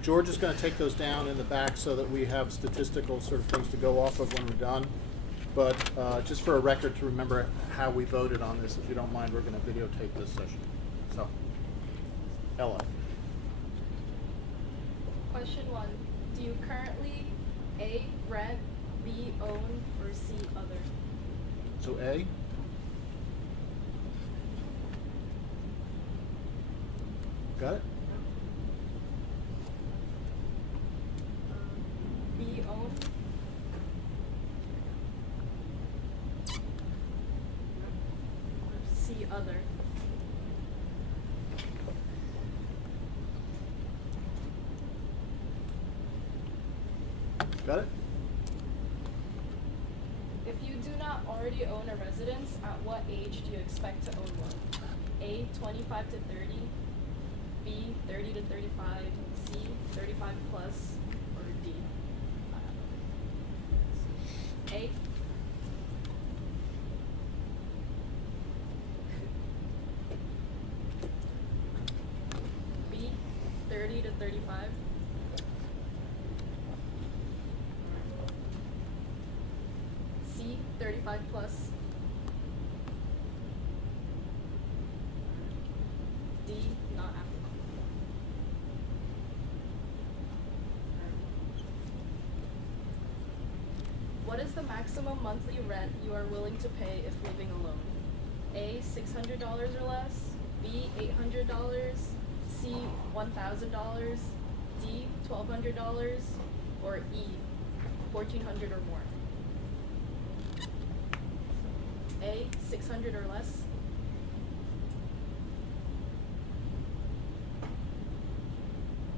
George is going to take those down in the back so that we have statistical sort of things to go off of when we're done. But just for a record to remember how we voted on this, if you don't mind, we're going to videotape this session. So, Ella. Question 1. Do you currently A, rent, B, own, or C, other? So A. Got it? B, own. C, other. Got it? If you do not already own a residence, at what age do you expect to own one? A, 25 to 30, B, 30 to 35, C, 35 plus, or D? A. B, 30 to 35. C, 35 plus. D, not applicable. What is the maximum monthly rent you are willing to pay if living alone? A, $600 or less, B, $800, C, $1,000, D, $1,200, or E, $1,400 or more? A, 600 or less.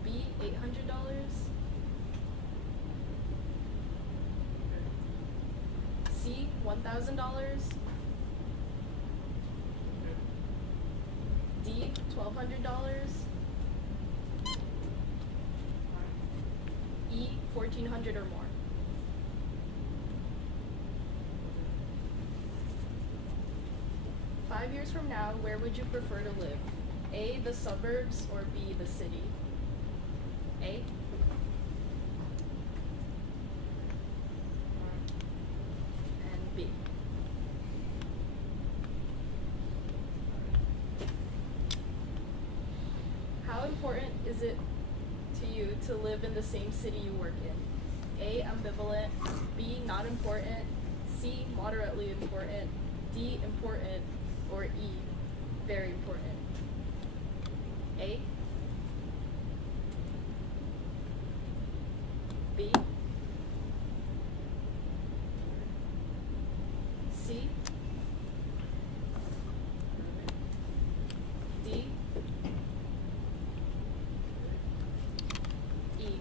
B, $800. C, $1,000. D, $1,200. E, 1,400 or more. Five years from now, where would you prefer to live? A, the suburbs, or B, the city? A. And B. How important is it to you to live in the same city you work in? A, ambivalent, B, not important, C, moderately important, D, important, or E, very important? A. B. C. D. E.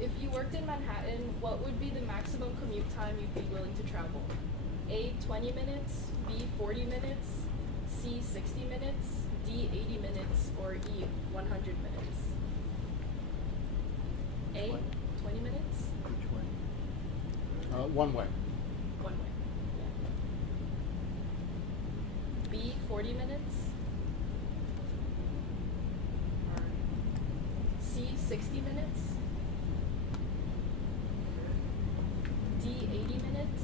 If you worked in Manhattan, what would be the maximum commute time you'd be willing to travel? A, 20 minutes, B, 40 minutes, C, 60 minutes, D, 80 minutes, or E, 100 minutes? A, 20 minutes? Which way? One way. One way. Yeah. B, 40 minutes? C, 60 minutes? D, 80 minutes?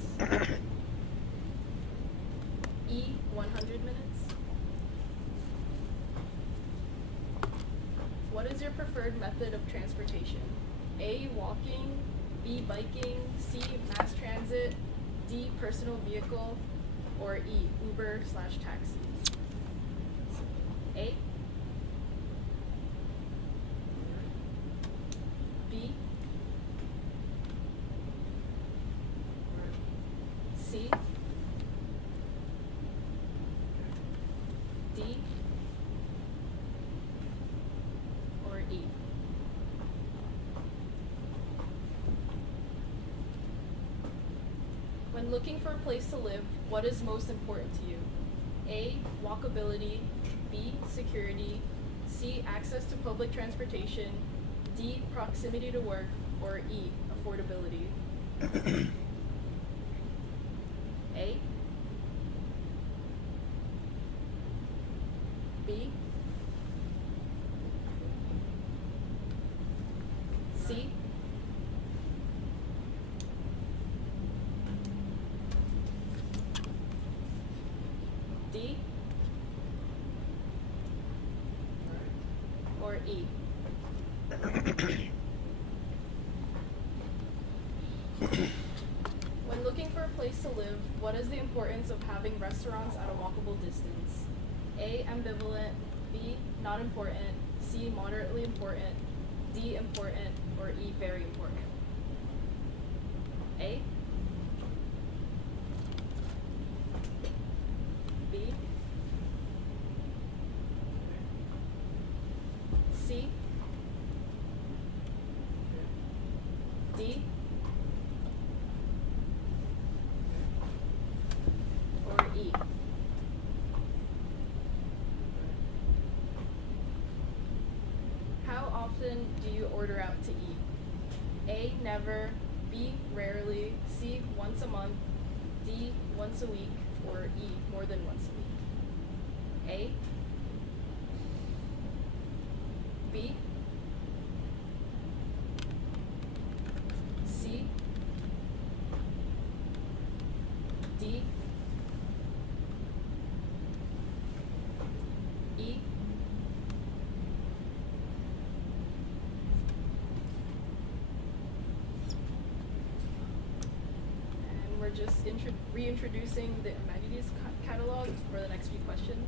E, 100 minutes? What is your preferred method of transportation? A, walking, B, biking, C, mass transit, D, personal vehicle, or E, Uber/taxi? A. B. C. D. Or E? When looking for a place to live, what is most important to you? A, walkability, B, security, C, access to public transportation, D, proximity to work, or E, affordability? A. D or E? When looking for a place to live, what is the importance of having restaurants at a walkable distance? A, ambivalent, B, not important, C, moderately important, D, important, or E, very important? A, B, C, D, or E? How often do you order out to eat? A, never, B, rarely, C, once a month, D, once a week, or E, more than once a week? A, B, C, D, E, and we're just reintroducing the amenities catalog for the next few questions.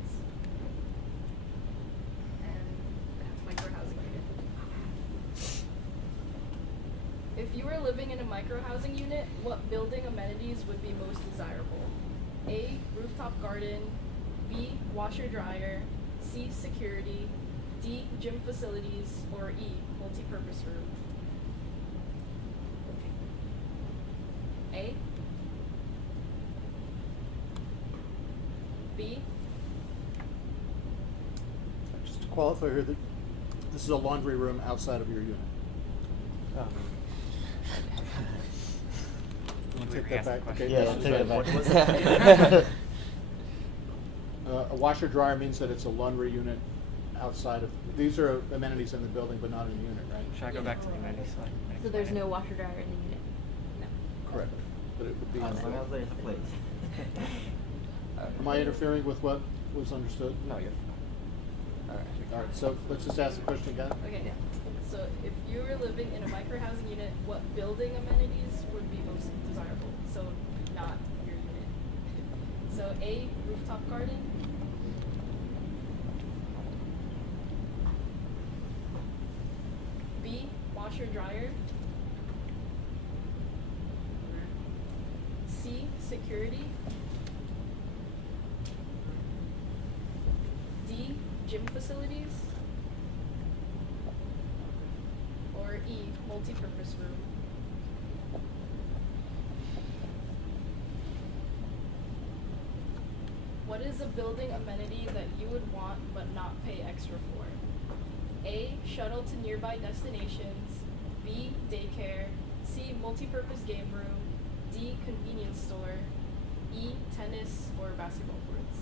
And microhousing unit. If you were living in a microhousing unit, what building amenities would be most desirable? A, rooftop garden, B, washer dryer, C, security, D, gym facilities, or E, multi-purpose room? A, B, Just to qualify here, this is a laundry room outside of your unit. Oh. You Can we take that re-ask the back? question? Okay, Yeah, that's take it right. back. What was it? A washer dryer means that it's a laundry unit outside of, these are amenities in the building, but not in the unit, right? Should I go back to the amenities slide? and So there's explain no it? washer dryer in the unit? No. Correct. But it would be. As long as there's a place. Am I interfering with what was understood? No, you're fine. All right, so let's just ask the question again. Okay, so if you were living in a microhousing unit, what building amenities would be most desirable? So not your unit. So A, rooftop garden. B, washer dryer. C, security. D, gym facilities. Or E, multi-purpose room. What is a building amenity that you would want but not pay extra for? A, shuttle to nearby destinations. B, daycare. C, multi-purpose game room. D, convenience store. E, tennis or basketball courts.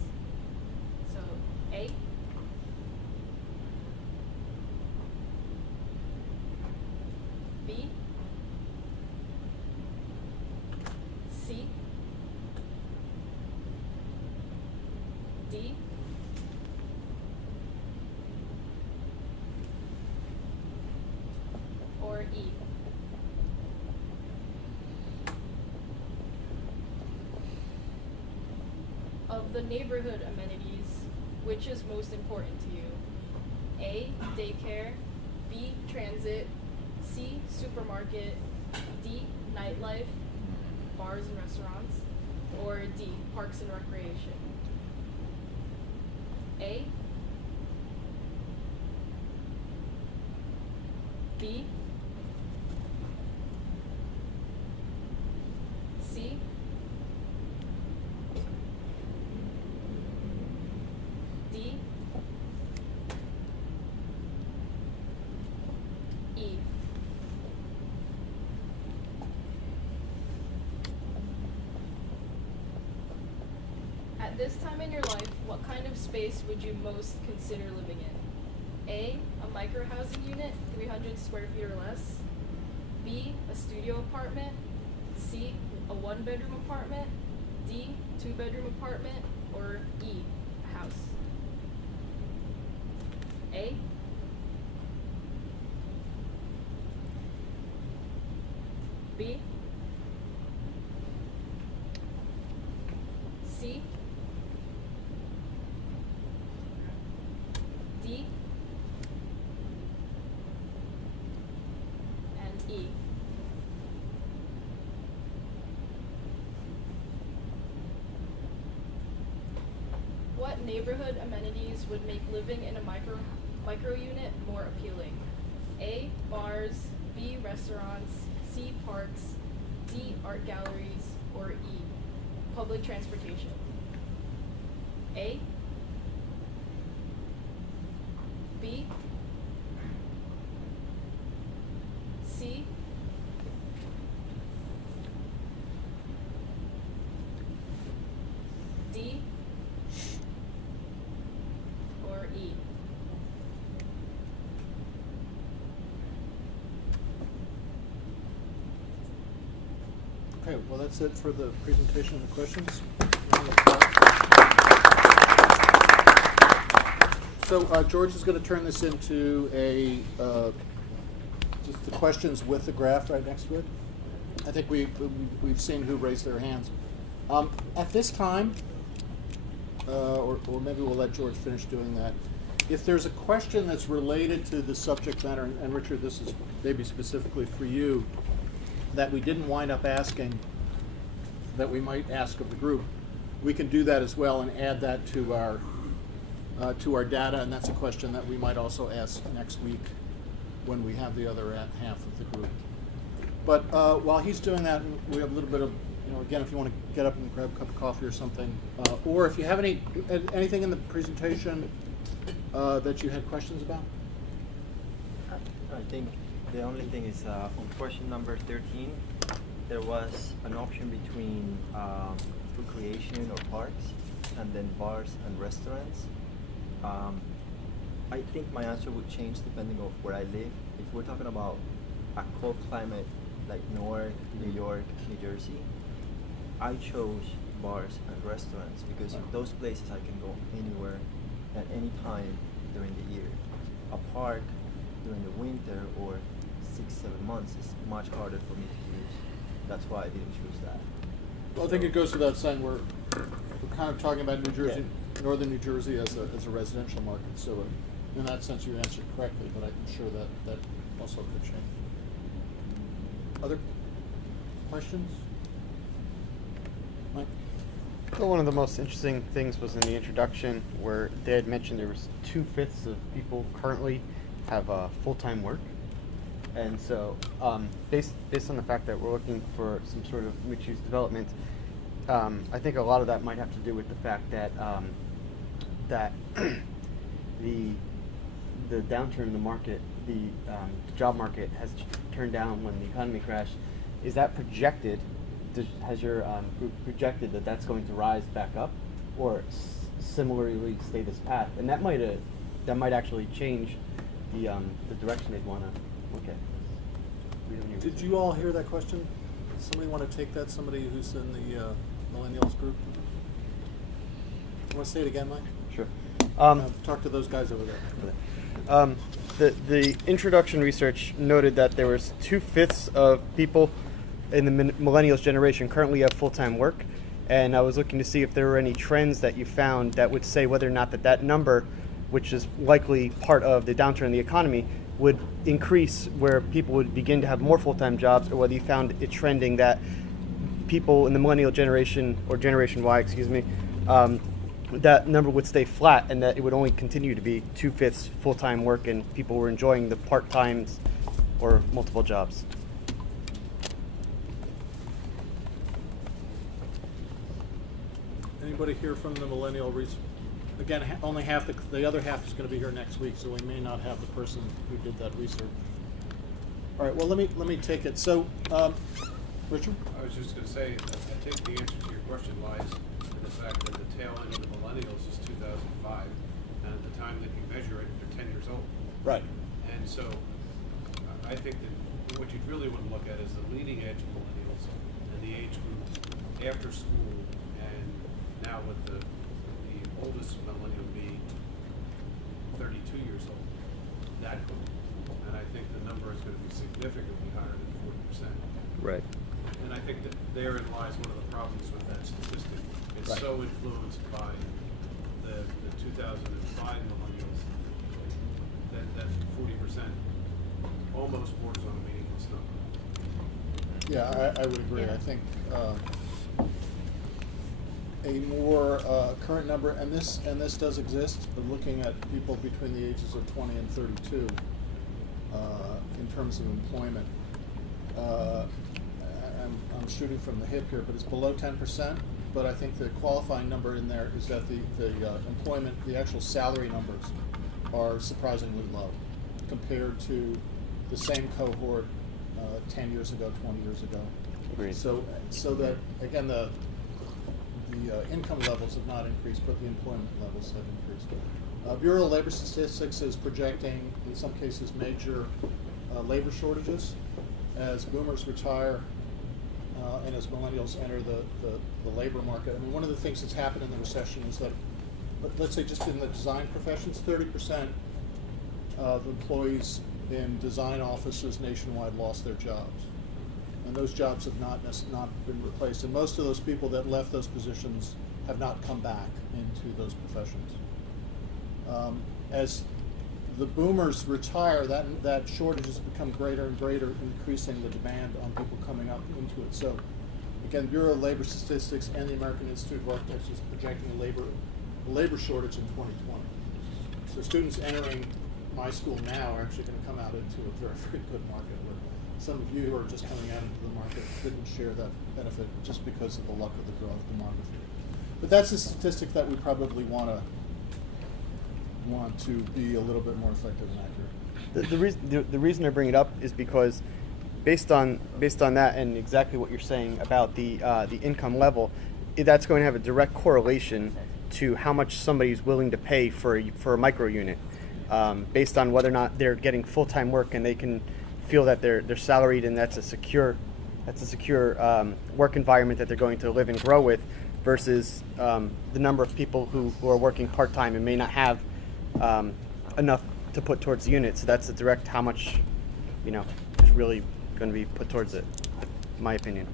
So A, B, C, D, or E? Of the neighborhood amenities, which is most important to you? A, daycare. B, transit. C, supermarket. D, nightlife, bars and restaurants. Or D, parks and recreation? A, B, C, D, E. At this time in your life, what kind of space would you most consider living in? A, a microhousing unit, 300 square feet or less. B, a studio apartment. C, a one-bedroom apartment. D, two-bedroom apartment. Or E, What neighborhood amenities would make living in a micro unit more appealing? A. Bars. B. Restaurants. C. Parks. D. Art galleries. Or E. Public transportation. A. B. C. D. Or E. Okay, well, that's it for the presentation and the questions. So George is going to turn this into a just the questions with the graph right next to it. I think we've seen who raised their hands. At this time, or maybe we'll let George finish doing that. If there's a question that's related to the subject matter, and Richard, this is maybe specifically for you, that we didn't wind up asking, that we might ask of the group, we can do that as well and add that to our data, and that's a question that we might also ask next week when we have the other half of the group. But while he's doing that, we have a little bit of, again, if you want to get up and grab a cup of coffee or something, or if you have anything in the presentation that you had questions about? I think the only thing is on question number 13, there was an option between recreation or parks, and then bars and restaurants. I think my answer would change depending on where I live. If we're talking about a cold climate like Newark, New York, New Jersey, I chose bars and restaurants because in those places I can go anywhere at any time during the year. A park during the winter or 6-7 months is much harder for me to use. That's why I didn't choose that. Well, I think it goes without saying we're kind of talking about New Jersey, northern New Jersey as a residential market. So in that sense, you answered correctly, but I'm sure that also could change. Other questions? Mike? Well, one of the most interesting things was in the introduction where they had mentioned there was 2/5 of people currently have full-time work. And so based on the fact that we're looking for some sort of mixed-use development, I think a lot of that might have to do with the fact that that the downturn in the market, the job market has turned down when the economy crashed. Is that projected? Has your group projected that that's going to rise back up, or similarly stay this path? And that might actually change the direction they'd want to look at. Did you all hear that question? Somebody want to take that? Somebody who's in the millennials group? You want to say it again, Mike? Sure. Talk to those guys over there. The introduction research noted that there was 2/5 of people in the millennials generation currently have full-time work, and I was looking to see if there were any trends that you found that would say whether or not that number, which is likely part of the downturn in the economy, would increase where people would begin to have more full-time jobs, or whether you found it trending that people in the millennial generation, or Generation Y, that number would stay flat and that it would only continue to be 2/5 full-time work and people were enjoying the part-times or multiple jobs. Anybody here from the millennial research? Again, only half the other half is going to be here next week, so we may not have the person who did that research. All right. Well, let me take it. So, Richard? I was just going to say, I think the answer to your question lies in the fact that the tail end of the millennials is 2005, and at the time that you measure it, they're 10 years old. Right. And so, I think that what you'd really want to look at is the leading edge millennials and the age group after school, and now with the oldest millennial being 32 years old. That group, and I think the number is going to be significantly higher than 40%. Right. And I think that therein lies one of the problems with that statistic. It's Right. so influenced by the 2005 millennials that 40% almost borders on a meaningless number. Yeah, I would agree. Yeah. I think a more current number, and this does exist, but looking at people between the ages of 20 and 32 in terms of employment. I'm shooting from the hip here, but it's below 10%. But I think the qualifying number in there is that the employment, the actual salary numbers, are surprisingly low compared to the same cohort 10 years ago, 20 years ago. Agreed. So that again, the income levels have not increased, but the employment levels have increased. Bureau of Labor Statistics is projecting, in some cases, major labor shortages as boomers retire and as millennials enter the labor market. I mean, one of the things that's happened in the recession is that, let's say just in the design professions, 30% of employees in design offices nationwide lost their jobs. And those jobs have not been replaced. And most of those people that left those positions have not come back into those professions. As the boomers retire, that shortage has become greater and greater, increasing the demand on people coming up into it. So, again, Bureau of Labor Statistics and the American Institute of Architects is projecting a labor shortage in 2020. So students entering my school now are actually going to come out into a very, very good market, where some of you who are just coming out into the market didn't share that benefit just because of the luck of the draw of demography. But that's a statistic that we probably want to be a little bit more effective and accurate. The reason I bring it up is because based on that and exactly what you're saying about the income level, that's going to have a direct correlation to how much somebody's willing to pay for a micro unit, based on whether or not they're getting full-time work and they can feel that they're salaried and that's a secure work environment that they're going to live and grow with, versus the number of people who are working part-time and may not have enough to put towards the unit. So that's a direct how much is really going to be put towards it, in my opinion.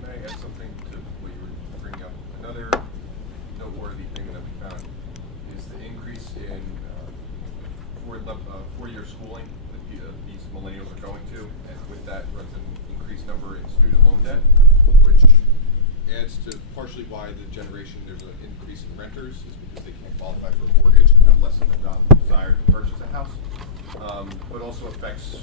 Can I add something to what you were bringing up? Another noteworthy thing that we found is the increase in four-year schooling that these millennials are going to, and with that runs an increased number in student loan debt, which adds to partially why the generation there's an increase in renters is because they can't qualify for a mortgage and have less of a desire to purchase a house, but also affects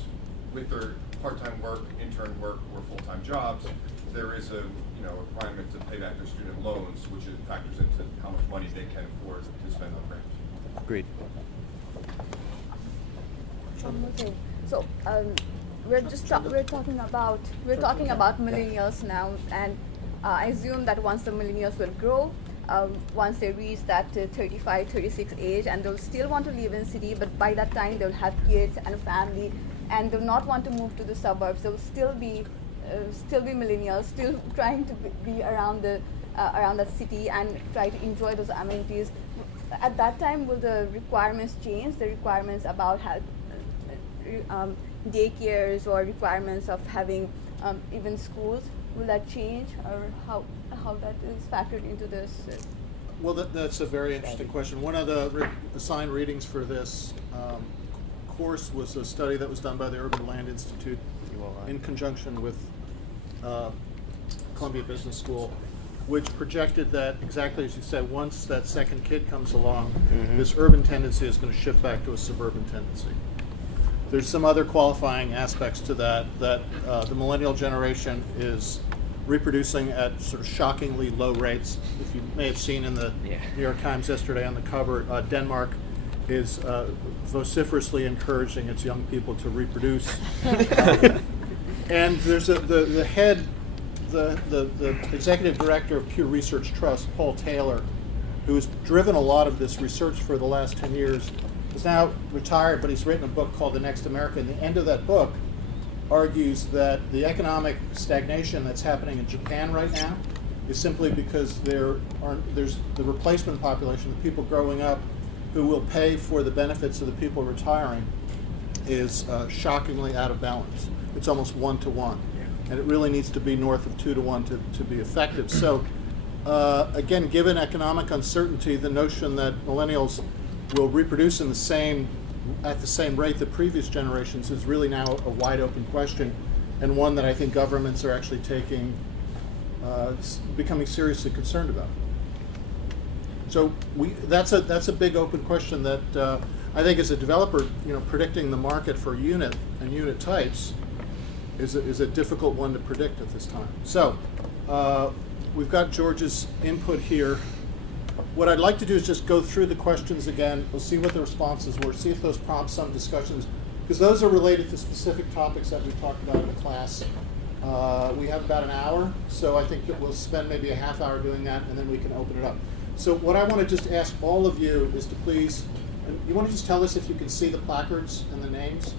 with their part-time work, intern work, or full-time jobs. There is a requirement to pay back their student loans, which factors into how much money they can afford to spend on rent. Agreed. One more thing. So we're talking about millennials now, and I assume that once the millennials will grow, once they reach that 35, 36 age, and they'll still want to live in city, but by that time they'll have kids and a family, and they'll not want to move to the suburbs. They'll still be millennials, still trying to be around the city and try to enjoy those amenities. At that time, will the requirements change? The requirements about daycares or requirements of having even schools, will that change, or how that is factored into this? Well, that's a very interesting question. One of the assigned readings for this course was a study that was done by the Urban Land Institute in conjunction with Columbia Business School, which projected that, exactly as you said, once that second kid comes along, this urban tendency is going to shift back to a suburban tendency. There's some other qualifying aspects to that the millennial generation is reproducing at sort of shockingly low rates. If you may have seen in the New York Times yesterday on the cover, Denmark is vociferously encouraging its young people to reproduce. And there's the executive director of Pew Research Trust, Paul Taylor, who has driven a lot of this research for the last 10 years, is now retired, but he's written a book called The Next America. And the end of that book argues that the economic stagnation that's happening in Japan right now is simply because there's the replacement population, the people growing up who will pay for the benefits of the people retiring, is shockingly out of balance. It's almost 1-to-1. And it really needs to be north of 2-to-1 to be effective. So again, given economic uncertainty, the notion that millennials will reproduce at the same rate that previous generations is really now a wide open question, and one that I think governments are actually taking becoming seriously concerned about. So that's a big open question that I think as a developer, predicting the market for unit and unit types is a difficult one to predict at this time. So we've got George's input here. What I'd like to do is just go through the questions again. We'll see what the responses were, see if those prompt some discussions, because those are related to specific topics that we talked about in the class. We have about an hour, so I think that we'll spend maybe a half hour doing that, and then we can open it up. So what I want to just ask all of you is to please, you want to just tell us if you can see the placards and the names?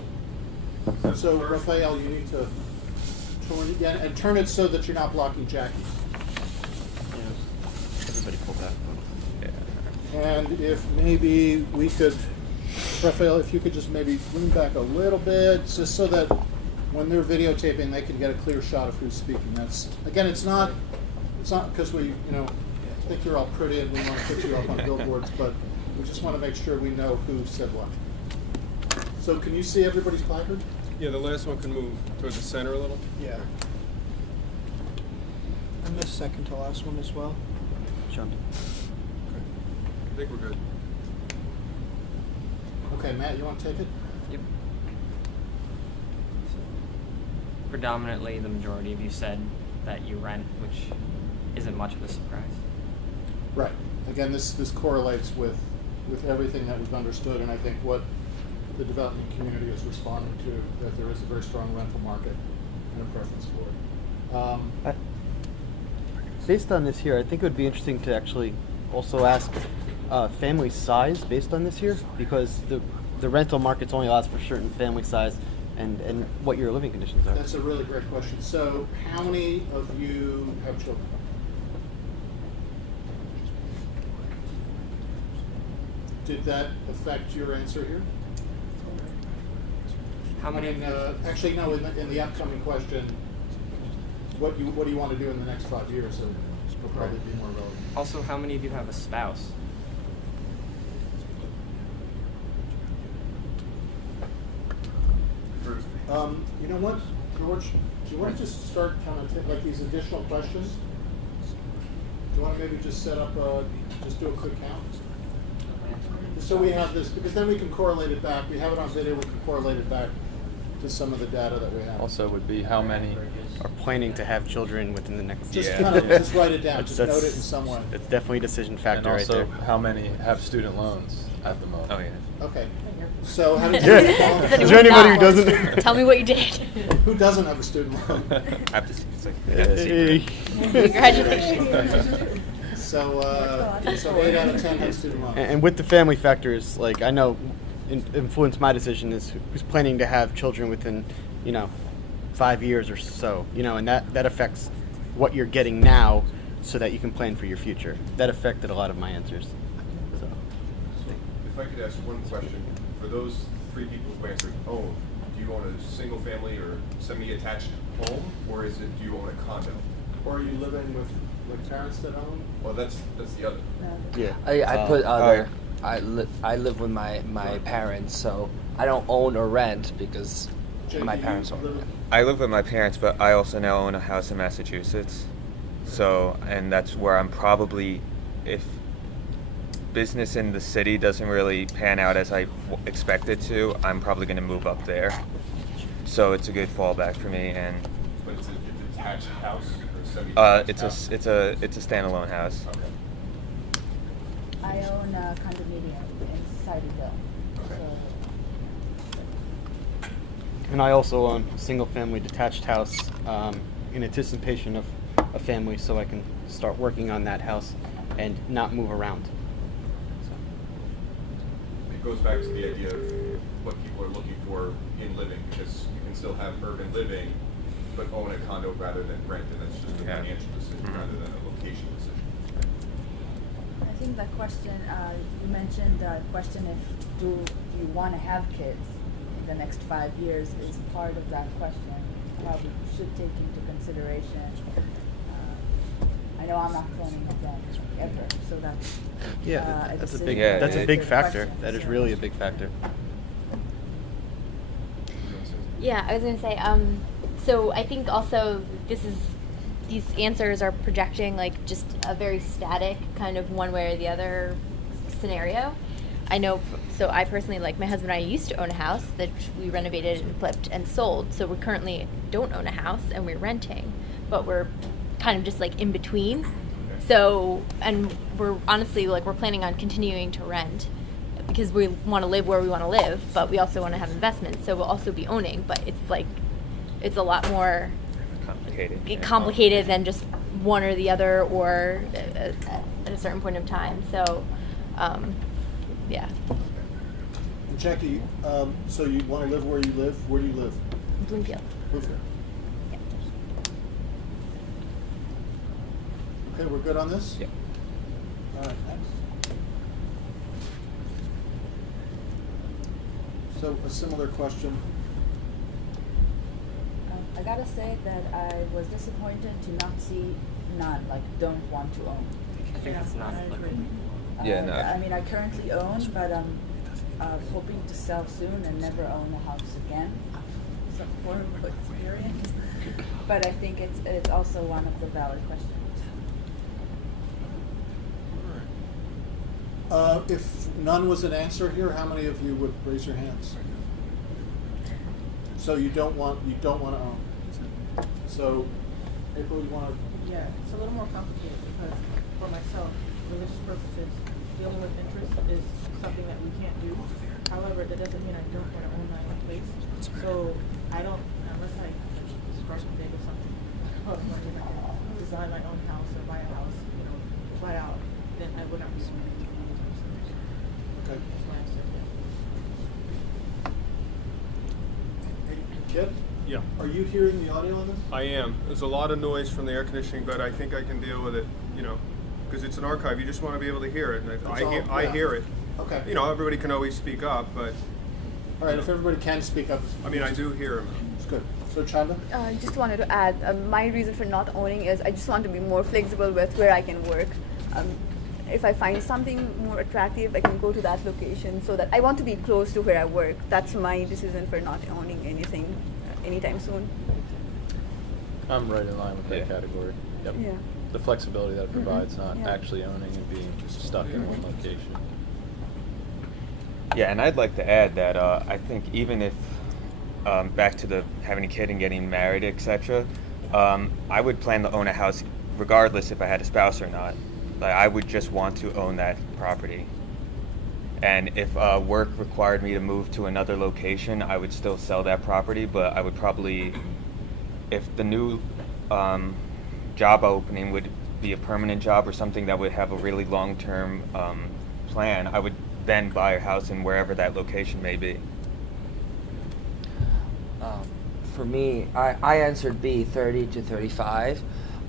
So Raphael, you need to turn it again, and turn it so that you're not blocking Jackie's. Everybody pull back. And if maybe we could, Raphael, if you could just maybe lean back a little bit, just so that when they're videotaping, they can get a clear shot of who's speaking. That's, again, it's not because we, think you're all pretty and we want to put you up on billboards, but we just want to make sure we know who said what. So can you see everybody's placard? Yeah, the last one can move towards the center a little. Yeah. And the second to last one as well. Sean. I think we're good. Okay, Matt, you want to take it? Yep. So, predominantly, the majority of you said that you rent, which isn't much of a surprise. Right. Again, this correlates with everything that we've understood, and I think what the development community is responding to, that there is a very strong rental market and a preference for it. Based on this here, I think it would be interesting to actually also ask family size based on this here, because the rental markets only allows for certain family size and what your living conditions are. That's a really great question. So how many of you have children? Did that affect your answer here? How many? Actually, no. In the upcoming question, what do you want to do in the next 5 years? So will probably be more relevant. Also, how many of you have a spouse? First, You know what, George? Do you want to just start kind of like these additional questions? Do you want to maybe just set up just do a quick count? So we have this, because then we can correlate it back. We have it on video, we can correlate it back to some of the data that we have. Also would be how many Are planning to have children within the next Just Yeah. kind of just write it down, That's- just note that's- it in some way. It's definitely a decision and factor right also there. how many have student loans at the moment. Oh yeah. Okay. So how did Yeah. you Is Anyone there anybody who not? doesn't? Tell me what you did. Who doesn't have a student loan? I have to see. It's like, Hey. Congratulations. So 8 out of 10 have student loans. And with the family factors, like I know, influence my decision is who's planning to have children within, 5 years or so, and that affects what you're getting now, so that you can plan for your future. That affected a lot of my answers. So. if I could ask one question, for those 3 people who answered, do you own a single family or semi-attached home, or is it do you own a condo? Or are you living with parents that own? Well, that's the other. Yeah. I put other. I live with my parents, so I don't own or rent because my parents own it. I live with my parents, but I also now own a house in Massachusetts. So, and that's where I'm probably, if business in the city doesn't really pan out as I expect it to, I'm probably going to move up there. So it's a good fallback for me, and But it's a detached house or it's a standalone house. Okay. I own a condominium in Sideville. Okay. And I also own a single-family detached house in anticipation of a family, so I can start working on that house and not move around. It goes back to the idea of what people are looking for in living, because you can still have urban living, but own a condo rather than rent, and that's just a Yeah. financial decision rather than a location decision. I think the question, you mentioned the question if do you want to have kids in the next 5 years is part of that question. Probably should take into consideration. I know I'm not planning again ever, so that's Yeah, a that's a decision. big. Yeah, that's a it- big factor. Question, That is so- really a big factor. Yeah, I was gonna say. So I think also this is these answers are projecting like just a very static kind of one way or the other scenario. I know, so I personally, like my husband and I used to own a house that we renovated and flipped and sold. So we currently don't own a house and we're renting, but we're kind of just like in between. So, and we're honestly like we're planning on continuing to rent because we want to live where we want to live, but we also want to have investments. So we'll also be owning, but it's like, it's a lot more complicated than just one or the other or at a certain point of time. So, yeah. And Jackie, so you want to live where you live? Where do you live? Bloomfield. Bloomfield. Yeah. Okay, we're good on this? Yep. All right, next. So a similar question. I gotta say that I was disappointed to not see none, like don't want to own. I think that's not applicable. Yeah, no. I mean, I currently own, but I'm hoping to sell soon and never own a house again. It's a horrible experience, but I think it's also one of the valid questions. If none was an answer here, how many of you would raise your hands? So you don't want to own. So, April, you want to? Yeah, it's a little more complicated because for myself, religious purposes, dealing with interest is something that we can't do. However, that doesn't mean I don't want to own my own place. So I don't, unless I start big or something, or when I can design my own house or buy a house, flat out, then I would not be owning it. Okay. That's my answer. Kid? Yeah. Are you hearing the audio on this? I am. There's a lot of noise from the air conditioning, but I think I can deal with it, because it's an archive. You just want to be able to hear it, and I hear it. Okay. Everybody can always speak up, but... All right, if everybody can speak up. I mean, I do hear them. It's good. So, Chanda? I just wanted to add, my reason for not owning is I just want to be more flexible with where I can work. If I find something more attractive, I can go to that location so that I want to be close to where I work. That's my decision for not owning anything anytime soon. I'm right in line with that category. Yep. Yeah. The flexibility that it provides, not Yeah. actually owning and being stuck in one location. Yeah, and I'd like to add that I think even if back to the having a kid and getting married, etc., I would plan to own a house regardless if I had a spouse or not. Like, I would just want to own that property. And if work required me to move to another location, I would still sell that property, but I would probably, if the new job opening would be a permanent job or something that would have a really long-term plan, I would then buy a house in wherever that location may be. For me, I answered B, 30 to 35,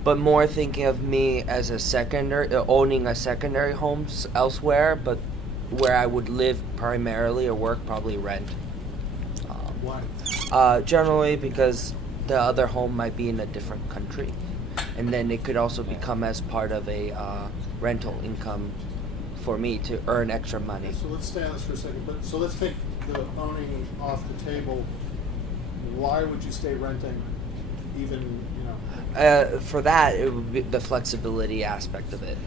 but more thinking of me as a owning a secondary home elsewhere, but where I would live primarily or work, probably rent. Why? Generally because the other home might be in a different country, and then it could also become as part of a rental income for me to earn extra money. So let's stay on this for a second. But so let's take the owning off the table. Why would you stay renting, even For that, it would be the flexibility aspect of it,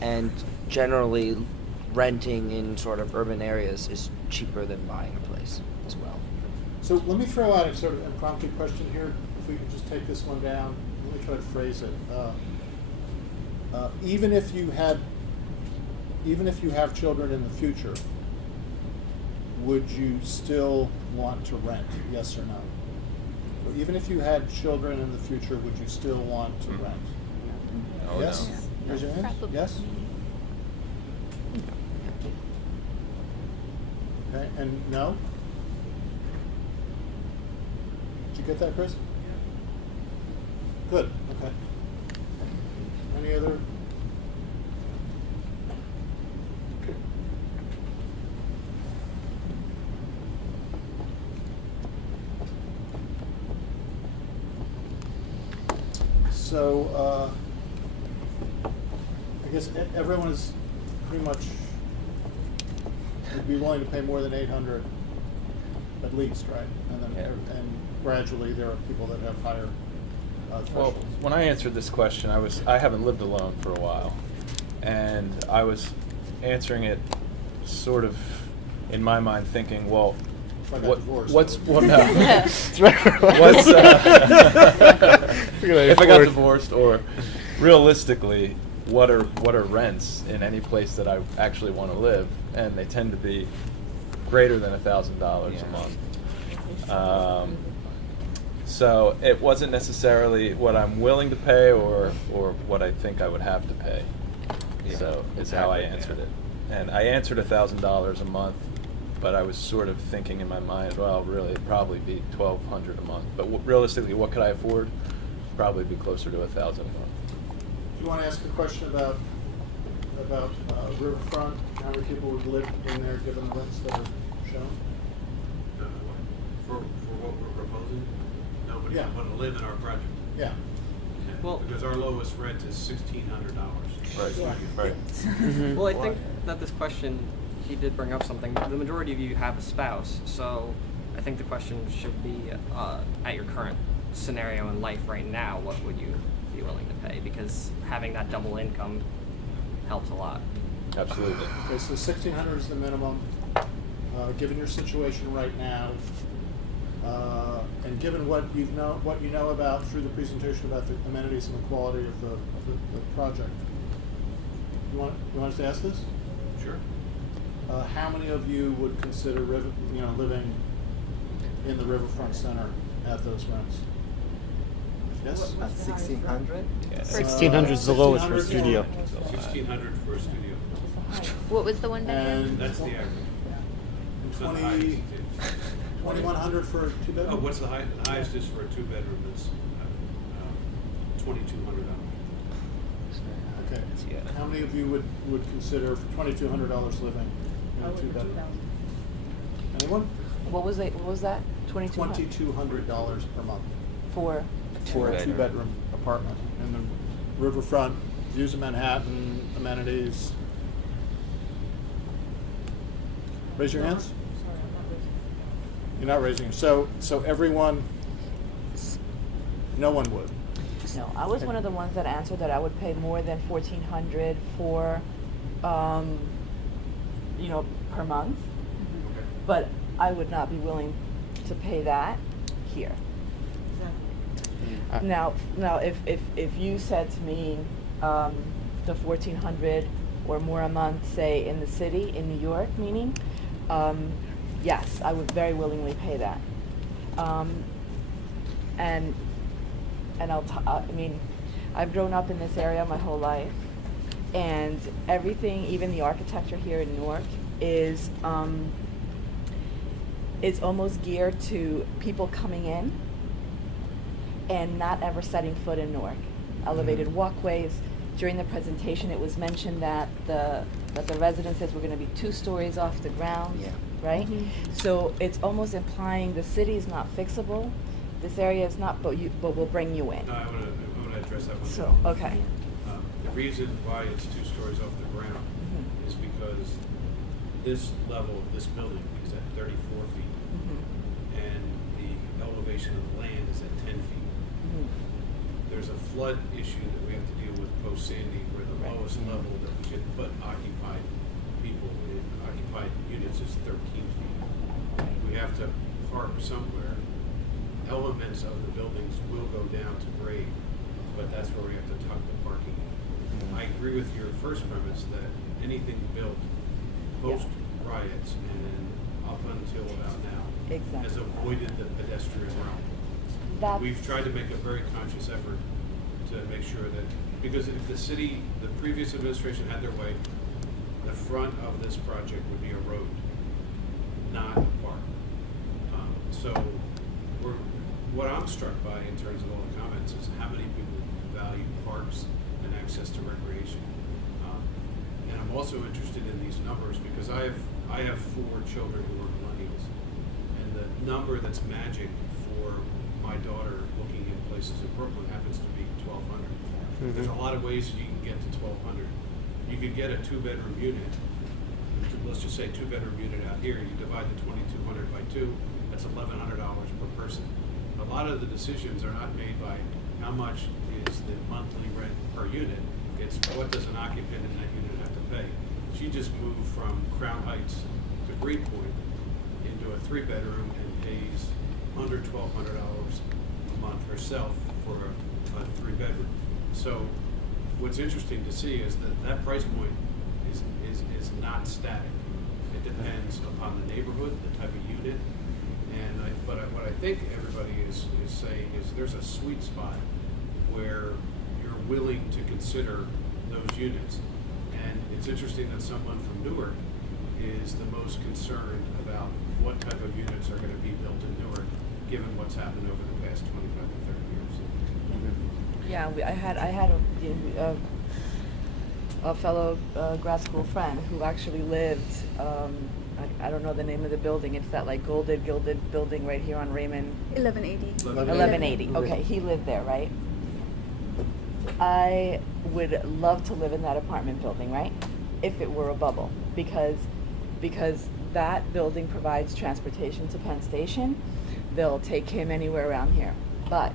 and generally, renting in sort of urban areas is cheaper than buying a place as well. So let me throw out a sort of impromptu question here. If we can just take this one down, let me try to phrase it. Even if you have children in the future, would you still want to rent? Yes or no? Or even if you had children in the future, would you still want to rent? Oh, Yes? no. Raise your hand. Probably. Yes? Okay, and no? Did you get that, Chris? Good, okay. Any other? Okay. So, I guess everyone is pretty much would be willing to pay more than 800 at least, right? And then and gradually there are people that have higher Well, thresholds. when I answered this question, I haven't lived alone for a while, and I was answering it sort of in my mind, thinking, well, If I got divorced, what's that would well be- no, That's right. what's We're gonna if I got afford- divorced, or realistically, what are rents in any place that I actually want to live, and they tend to be greater than $1,000 a month. So it wasn't necessarily what I'm willing to pay or what I think I would have to pay. Yeah, So it's how I exactly, answered yeah. it. And I answered $1,000 a month, but I was sort of thinking in my mind, well, really, it'd probably be $1,200 a month. But realistically, what could I afford? Probably be closer to $1,000 a month. Do you want to ask a question about Riverfront? How many people would live in there given the rents that are shown? For what we're proposing, nobody Yeah. would want to live in our project. Yeah. Well- Because our lowest rent is $1,600. Right, Yeah. right. Well, I think that this question, he did bring up something. The majority of you have a spouse, so I think the question should be, at your current scenario in life right now, what would you be willing to pay? Because having that double income helps a lot. Absolutely. Okay, so 1,600 is the minimum. Given your situation right now, and given what you know about through the presentation about the amenities and the quality of the project, you want us to ask this? Sure. How many of you would consider living in the Riverfront Center at those rents? Yes. At 1,600? 1,600 is the lowest for a 1,600 studio. 1,600 for a studio. What was the one bedroom? And That's the average. It's not the 20 highest. 2,100 for a two-bedroom? Oh, what's the highest? The highest is for a two-bedroom. It's $2,200. Okay. Yeah. How many of you would consider $2,200 living in I a would do two-bedroom? that. What Anyone? was that? 2,200 $2,200 per month for for a Two-bedroom. two-bedroom apartment in the riverfront, views of Manhattan, amenities. Raise your hands. Sorry, I'm not listening. You're not raising. So everyone. No one would. No, I was one of the ones that answered that I would pay more than 1,400 for, per month, Okay. but I would not be willing to pay that here. Exactly. Now, if you said to me, the 1,400 or more a month, say in the city, in New York, meaning, yes, I would very willingly pay that. And I've grown up in this area my whole life, and everything, even the architecture here in Newark, is almost geared to people coming in and not ever setting foot in Newark. Elevated walkways. During the presentation, it was mentioned that the residences were going to be 2 stories off the ground, Yeah. right? So it's almost implying the city is not fixable. This area is not, but we'll bring you in. No, I want to address that one. So, okay. The reason why it's 2 stories off the ground is because this level of this building is at 34 feet, and the elevation of the land is at 10 feet. There's a flood issue that we have to deal with post Sandy, where the lowest level that we can put occupied people in occupied units is 13 feet. We have to park somewhere. Elements of the buildings will go down to grade, but that's where we have to tuck the parking. I agree with your first premise that anything built post riots and up until about now has avoided the pedestrian realm. We've tried to make a very conscious effort to make sure that, because if the city, the previous administration had their way, the front of this project would be a road, not a park. What I'm struck by in terms of all the comments is how many people value parks and access to recreation. And I'm also interested in these numbers because I have 4 children who are millennials, and the number that's magic for my daughter looking in places in Brooklyn happens to be 1,200. There's a lot of ways you can get to 1,200. You could get a 2-bedroom unit. Let's just say 2-bedroom unit out here. You divide the 2,200 by 2. That's $1,100 per person. A lot of the decisions are not made by how much is the monthly rent per unit. It's what does an occupant in that unit have to pay. She just moved from Crown Heights to Greenpoint into a 3-bedroom and pays under $1,200 a month herself for a 3-bedroom. So what's interesting to see is that that price point is not static. It depends upon the neighborhood, the type of unit, and what I think everybody is saying is there's a sweet spot where you're willing to consider those units. And it's interesting that someone from Newark is the most concerned about what type of units are going to be built in Newark, given what's happened over the past 25 to 30 years. Yeah, I had a fellow grad school friend who actually lived. I don't know the name of the building. It's that like gilded building right here on Raymond. 1180. 1180. Okay, he lived there, right? I would love to live in that apartment building, right? If it were a bubble, because that building provides transportation to Penn Station. They'll take him anywhere around here, but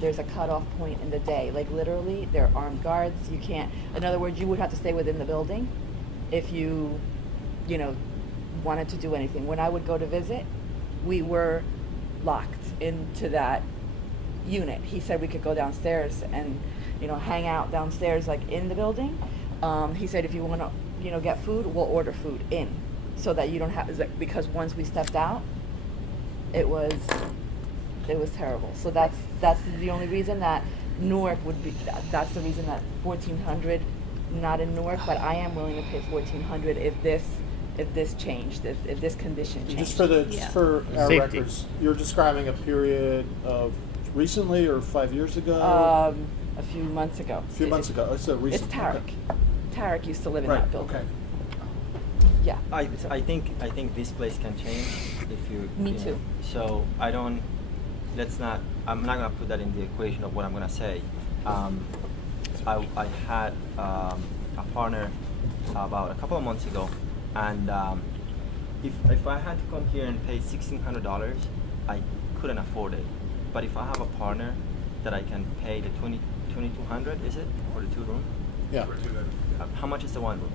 there's a cutoff point in the day. Like literally, there are armed guards. You can't. In other words, you would have to stay within the building if you wanted to do anything. When I would go to visit, we were locked into that unit. He said we could go downstairs and hang out downstairs like in the building. He said if you want to get food, we'll order food in, so that you don't have, because once we stepped out, it was terrible. So that's the only reason that Newark would be. That's the reason that 1,400, not in Newark, but I am willing to pay 1,400 if this changed, if this condition changed. Just for our Safety. records, you're describing a period of recently or 5 years ago? A few months ago. A few months ago. It's a recent. It's Tarek. Okay. Tarek used to live in Right. that building. Okay. Yeah. I think this place can change if you. Me you know. too. So I don't. I'm not gonna put that in the equation of what I'm gonna say. I had a partner about a couple of months ago, and if I had to come here and pay $1,600, I couldn't afford it. But if I have a partner that I can pay the 2,200, is it, for the 2-room? Yeah. For 2 bedroom. How much is the 1 room?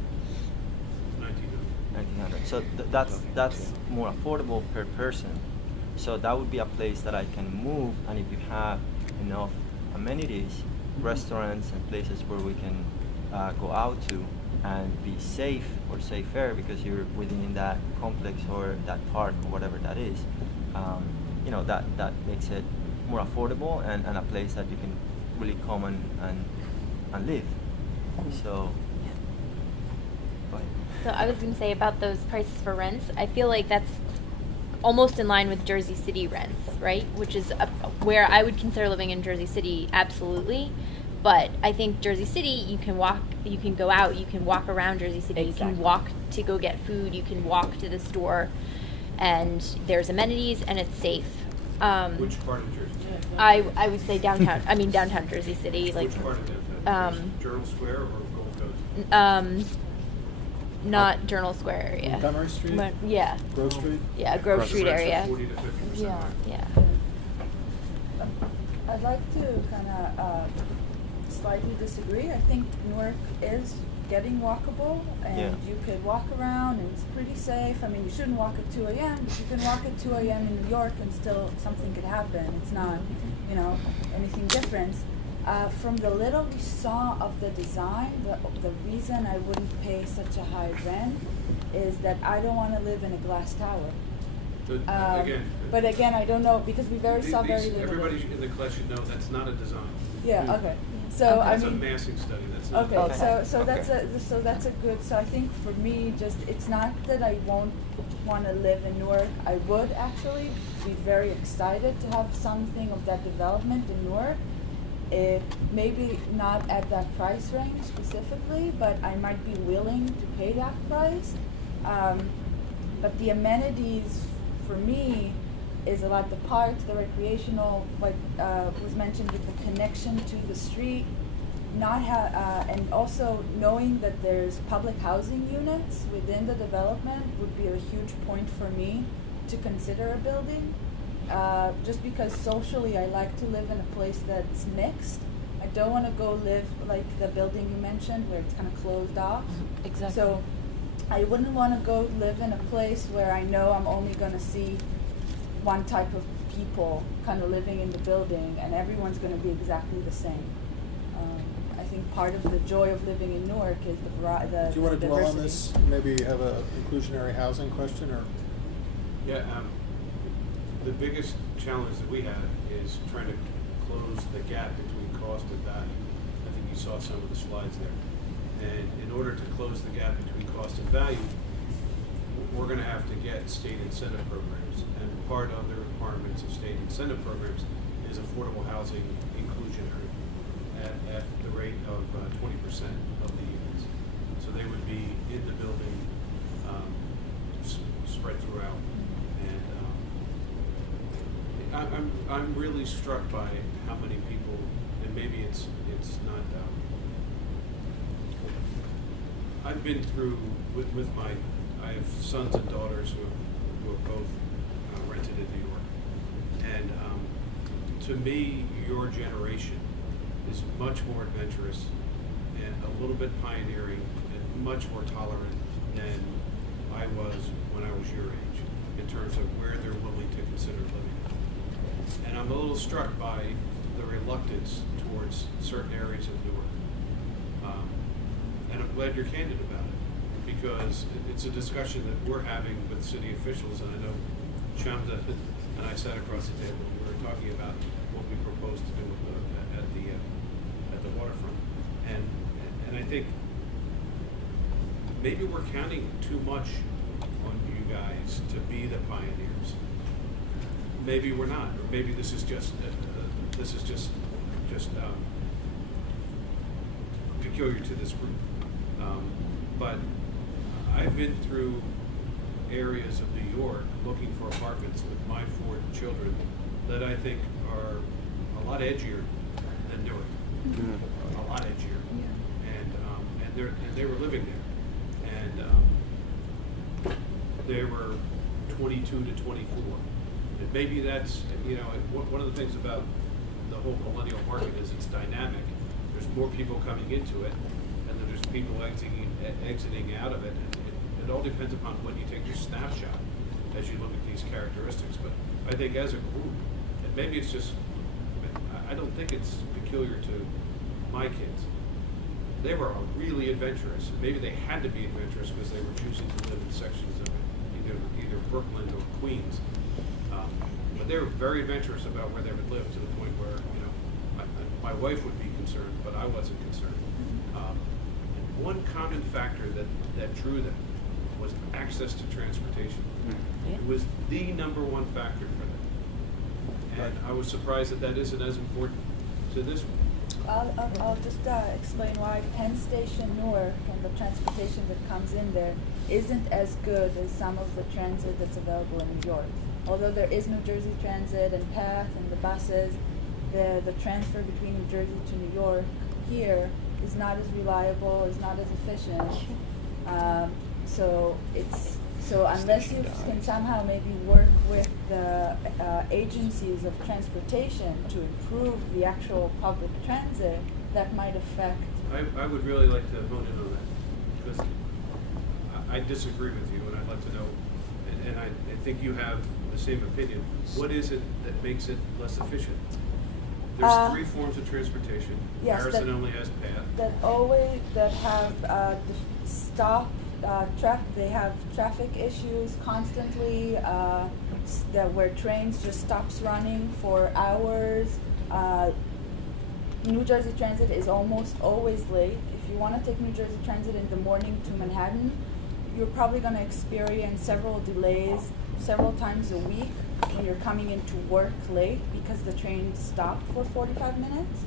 1900. 1,900. So that's more affordable per person. So that would be a place that I can move, and if you have enough amenities, restaurants and places where we can go out to and be safe or safer because you're within that complex or that park or whatever that is, that makes it more affordable and a place that you can really come and live. So. So I was going to say about those prices for rents, I feel like that's almost in line with Jersey City rents, right? Which is where I would consider living in Jersey City, absolutely. But I think Jersey City, you can walk, you can go out, you can walk around Jersey City, Exactly. you can walk to go get food, you can walk to the store, and there's amenities and it's safe. Which part of Jersey? I would say downtown. I mean downtown Jersey City, like. Which part of downtown? Journal Square or Gold Coast? Not Journal Square area. Montgomery Street? Yeah. Grove Street? Yeah, Grove Rents Street are area. 40 to 50% Yeah, higher. yeah. I'd like to kind of slightly disagree. I think Newark is getting walkable, and Yeah. you could walk around, and it's pretty safe. I mean, you shouldn't walk at 2 a.m., but you can walk at 2 a.m. in New York, and still something could happen. It's not, anything different. From the little we saw of the design, the reason I wouldn't pay such a high rent is that I don't want to live in a glass tower. But again, I don't know, because we saw very little. Everybody in the class should know that's not a design. Yeah. Okay. So That's I mean, a massing study. That's not. okay. So that's a good. So I think for me, just it's not that I won't want to live in Newark. I would actually be very excited to have something of that development in Newark. It maybe not at that price range specifically, but I might be willing to pay that price. But the amenities for me is a lot. The parks, the recreational, like was mentioned, with the connection to the street, and also knowing that there's public housing units within the development would be a huge point for me to consider a building. just because socially I like to live in a place that's mixed. I don't want to go live like the building you mentioned where it's kind of closed off. Exactly. So I wouldn't want to go live in a place where I know I'm only going to see one type of people kind of living in the building and everyone's going to be exactly the same. I think part of the joy of living in Newark is the Do you want to dwell on diversity. this? Maybe have a inclusionary housing question, or? Yeah, the biggest challenge that we have is trying to close the gap between cost and value. I think you saw some of the slides there. And in order to close the gap between cost and value, we're going to have to get state incentive programs. And part of the requirements of state incentive programs is affordable housing inclusionary at the rate of 20% of the units. So they would be in the building, spread throughout. And I'm really struck by how many people, and maybe it's not. I've been through with my. I have sons and daughters who have both rented in New York, and to me, your generation is much more adventurous and a little bit pioneering and much more tolerant than I was when I was your age in terms of where they're willing to consider living. And I'm a little struck by the reluctance towards certain areas of Newark. And I'm glad you're candid about it, because it's a discussion that we're having with city officials, and I know Shamda and I sat across the table and we were talking about what we propose to do at the waterfront. And I think maybe we're counting too much on you guys to be the pioneers. Maybe we're not, or maybe this is just peculiar to this group. But I've been through areas of New York looking for apartments with my 4 children that I think are a lot edgier than Newark. Mm-hmm. A lot edgier. Yeah. And they were living there, and they were 22 to 24. And maybe that's, one of the things about the whole millennial market is it's dynamic. There's more people coming into it, and then there's people exiting out of it. It all depends upon when you take your snapshot as you look at these characteristics. But I think as a group, and maybe it's just, I don't think it's peculiar to my kids. They were really adventurous. Maybe they had to be adventurous because they were choosing to live in sections of either Brooklyn or Queens. But they were very adventurous about where they would live, to the point where, my wife would be concerned, but I wasn't concerned. And one common factor that drew them was access to transportation. Yeah. It was the #1 factor for them. And I was surprised that isn't as important to this one. I'll just explain why Penn Station Newark and the transportation that comes in there isn't as good as some of the transit that's available in New York. Although there is New Jersey Transit and PATH and the buses, the transfer between New Jersey to New York here is not as reliable, is not as efficient. So unless you can somehow maybe work with the agencies of transportation to improve the actual public transit, that might affect. I would really like to hone in on that, because I disagree with you, and I'd like to know, and I think you have the same opinion. What is it that makes it less efficient? There's 3 forms of transportation. Yes, Harrison only has PATH. That have stop. They have traffic issues constantly, where trains just stops running for hours. New Jersey Transit is almost always late. If you want to take New Jersey Transit in the morning to Manhattan, you're probably going to experience several delays several times a week when you're coming into work late because the train stopped for 45 minutes.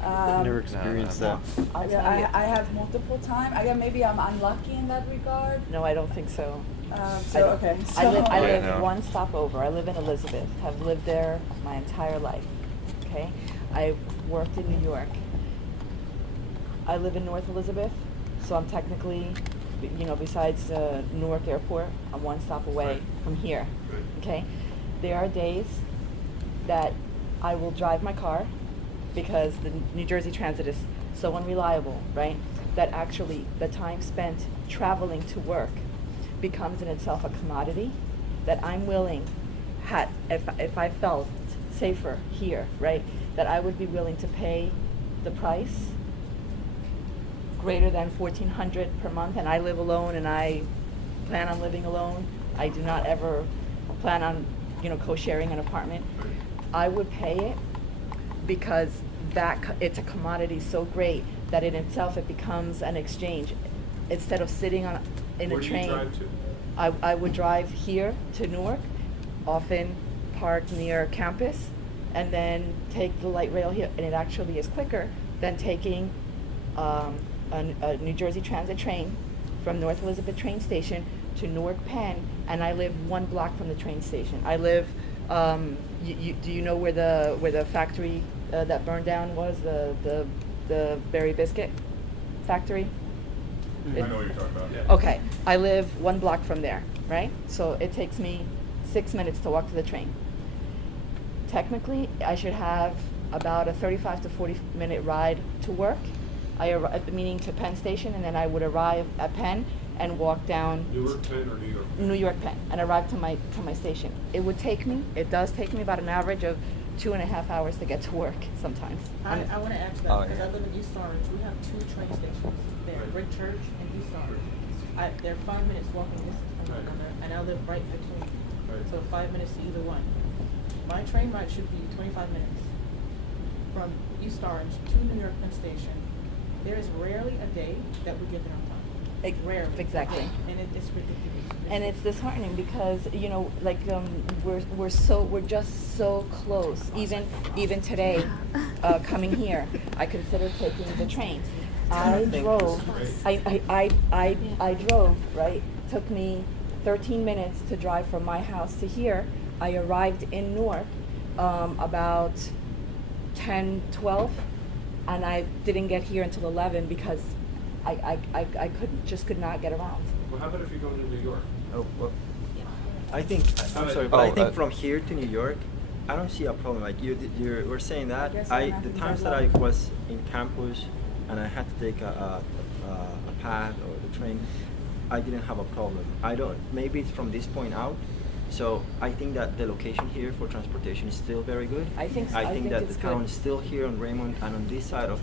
Never experienced that. I have multiple times. Maybe I'm unlucky in that regard. No, I don't think so. Okay. I live one stop over. I live in Elizabeth. Have lived there my entire life. Okay, I've worked in New York. I live in North Elizabeth, so I'm technically, besides Newark Airport, I'm one stop away from here. Okay, there are days that I will drive my car because the New Jersey Transit is so unreliable, right? That actually the time spent traveling to work becomes in itself a commodity that I'm willing, if I felt safer here, right, that I would be willing to pay the price greater than $1,400 per month, and I live alone and I plan on living alone. I do not ever plan on, co-sharing an apartment. I would pay it because it's a commodity so great that in itself it becomes an exchange. Instead of sitting in Where a do train, you drive to? I would drive here to Newark, often park near campus, and then take the light rail here, and it actually is quicker than taking a New Jersey Transit train from North Elizabeth train station to Newark Penn, and I live 1 block from the train station. I live, do you know where the factory that burned down was, the Berry Biscuit factory? I know what you're talking about. Yeah. Okay, I live 1 block from there, right? So it takes me 6 minutes to walk to the train. Technically, I should have about a 35 to 40-minute ride to work, meaning to Penn Station, and then I would arrive at Penn and walk down Newark Penn or New York Penn? New York Penn, and arrive to my station. It does take me about an average of 2.5 hours to get to work sometimes. I want to add to Oh, that because yeah. I live in East Orange. We have 2 train stations there, Brick Church and East Orange. They're 5 minutes walking distance from one another, and I live right between. So 5 minutes to either one. My train ride should be 25 minutes from East Orange to New York Penn Station. There is rarely a day that we get there on time. Rarely. Exactly. And it's ridiculous. And it's disheartening because we're just so close. Even today, coming here, I considered taking the train. I drove. I drove. Right. Took me 13 minutes to drive from my house to here. I arrived in Newark about 10:12, and I didn't get here until 11 because I could not get around. Well, how about if you're going to New York? Oh, well, I think, I'm ahead. sorry, but I Oh, think from here to New York, I don't see a problem. Like you were saying that, guess I'm not the in times that that I line. was in campus and I had to take a path or the train, I didn't have a problem. Maybe it's from this point out. So I think that the location here for transportation is still very good. I think that it's the town good. is still here on Raymond and on this side of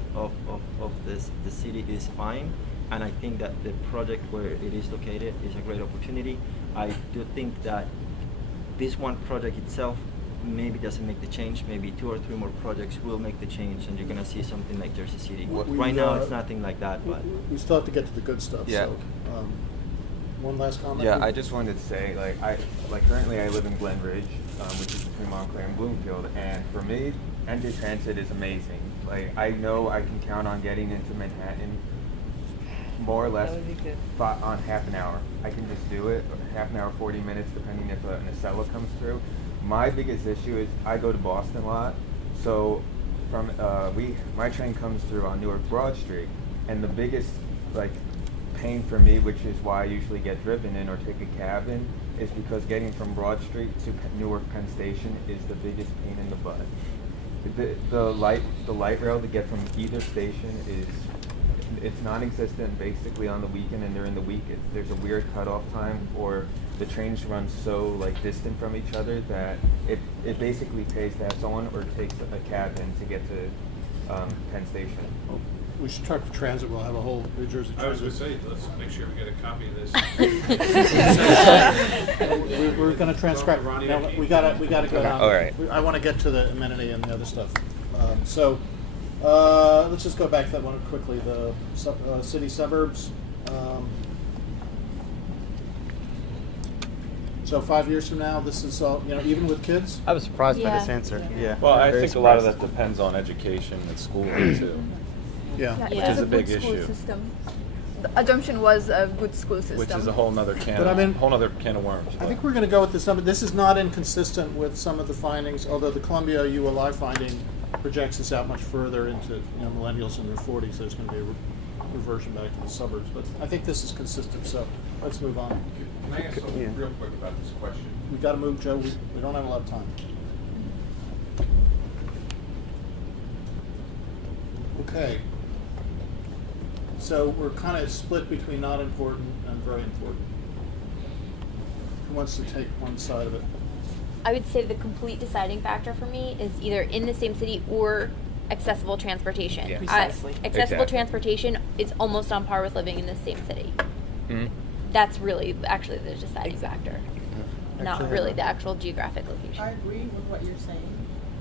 the city is fine. And I think that the project where it is located is a great opportunity. I do think that this one project itself maybe doesn't make the change. Maybe 2 or 3 more projects will make the change, and you're gonna see something like Jersey City. Right now, it's nothing like that, but We still have to get to the good stuff. Yeah. So, one last comment? Yeah, I just wanted to say, currently I live in Glen Ridge, which is between Montclair and Bloomfield, and for me, NJIT Transit is amazing. Like, I know I can count on getting into Manhattan more or less That would be good. on half an hour. I can just do it, half an hour, 40 minutes, depending if an Acela comes through. My biggest issue is I go to Boston a lot, so from my train comes through on Newark Broad Street, and the biggest pain for me, which is why I usually get driven in or take a cab in, is because getting from Broad Street to Newark Penn Station is the biggest pain in the butt. The light rail to get from either station it's non-existent basically on the weekend, and during the week there's a weird cutoff time, or the trains run so distant from each other that it basically pays to have someone or takes a cab in to get to Penn Station. We should talk to transit. We'll have a whole New Jersey I was transit. going to say, let's make sure we get a copy of this. We're going to transcribe. Ronnie, No, we gotta go down. All right. I want to get to the amenity and the other stuff. Let's just go back to that one quickly. The city suburbs. So 5 years from now, this is all, even with kids. I was surprised by Yeah. this answer. Yeah. Well, I Very think a lot of surprised. that depends on education at school too. Yeah. Yeah, Which it is a big good school issue. System. The assumption was a good school system. Which is a whole nother But I mean- whole other can of worms. I think we're going to go with this number. This is not inconsistent with some of the findings, although the Columbia ULI finding projects us out much further into millennials in their 40s. There's going to be a reversion back to the suburbs. But I think this is consistent, so let's move on. Can Can I ask something real quick about this question? We gotta move, Joe. We don't have a lot of time. Okay. So we're kind of split between not important and very important. Who wants to take one side of it? I would say the complete deciding factor for me is either in the same city or accessible transportation. Yeah. Precisely. Accessible Exactly. transportation is almost on par with living in the same city. Mhm. That's really actually the deciding factor, not Actually, really the actual geographic location. I agree with what you're saying.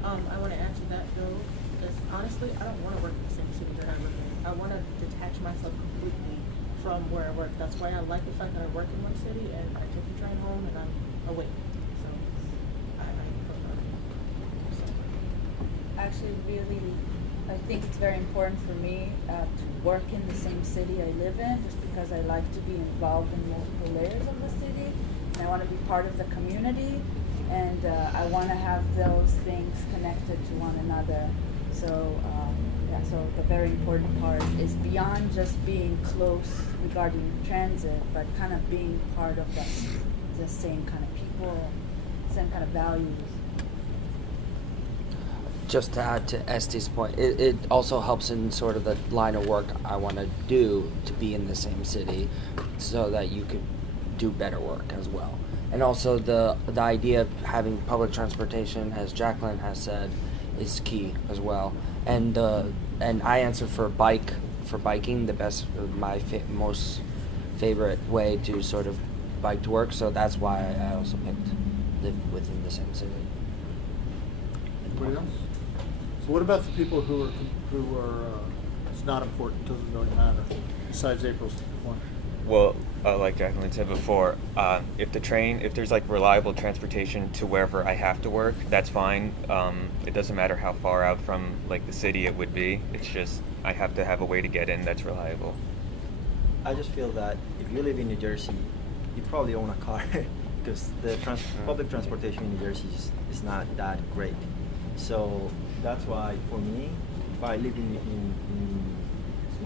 I want to answer that though, because honestly, I don't want to work in the same city that I live in. I want to detach myself completely from where I work. That's why I like the fact that I work in one city and I take the train home and I'm away. So I prefer it. So. Actually, really, I think it's very important for me to work in the same city I live in, just because I like to be involved in multiple layers of the city, and I want to be part of the community, and I want to have those things connected to one another. So, so the very important part is beyond just being close regarding transit, but kind of being part of the same kind of people, same kind of values. Just to add to Este's point, it also helps in sort of the line of work I want to do to be in the same city, so that you could do better work as well. And also the idea of having public transportation, as Jacqueline has said, is key as well. And I answer for biking, the best, most favorite way to sort of bike to work. So that's why I also picked live within the same city. Anybody else? So what about the people who are it's not important, doesn't really matter, besides April's point? Well, like Jacqueline said before, if there's like reliable transportation to wherever I have to work, that's fine. It doesn't matter how far out from like the city it would be. It's just I have to have a way to get in that's reliable. I just feel that if you live in New Jersey, you probably own a car because the public transportation in New Jersey is not that great. So that's why for me, if I live in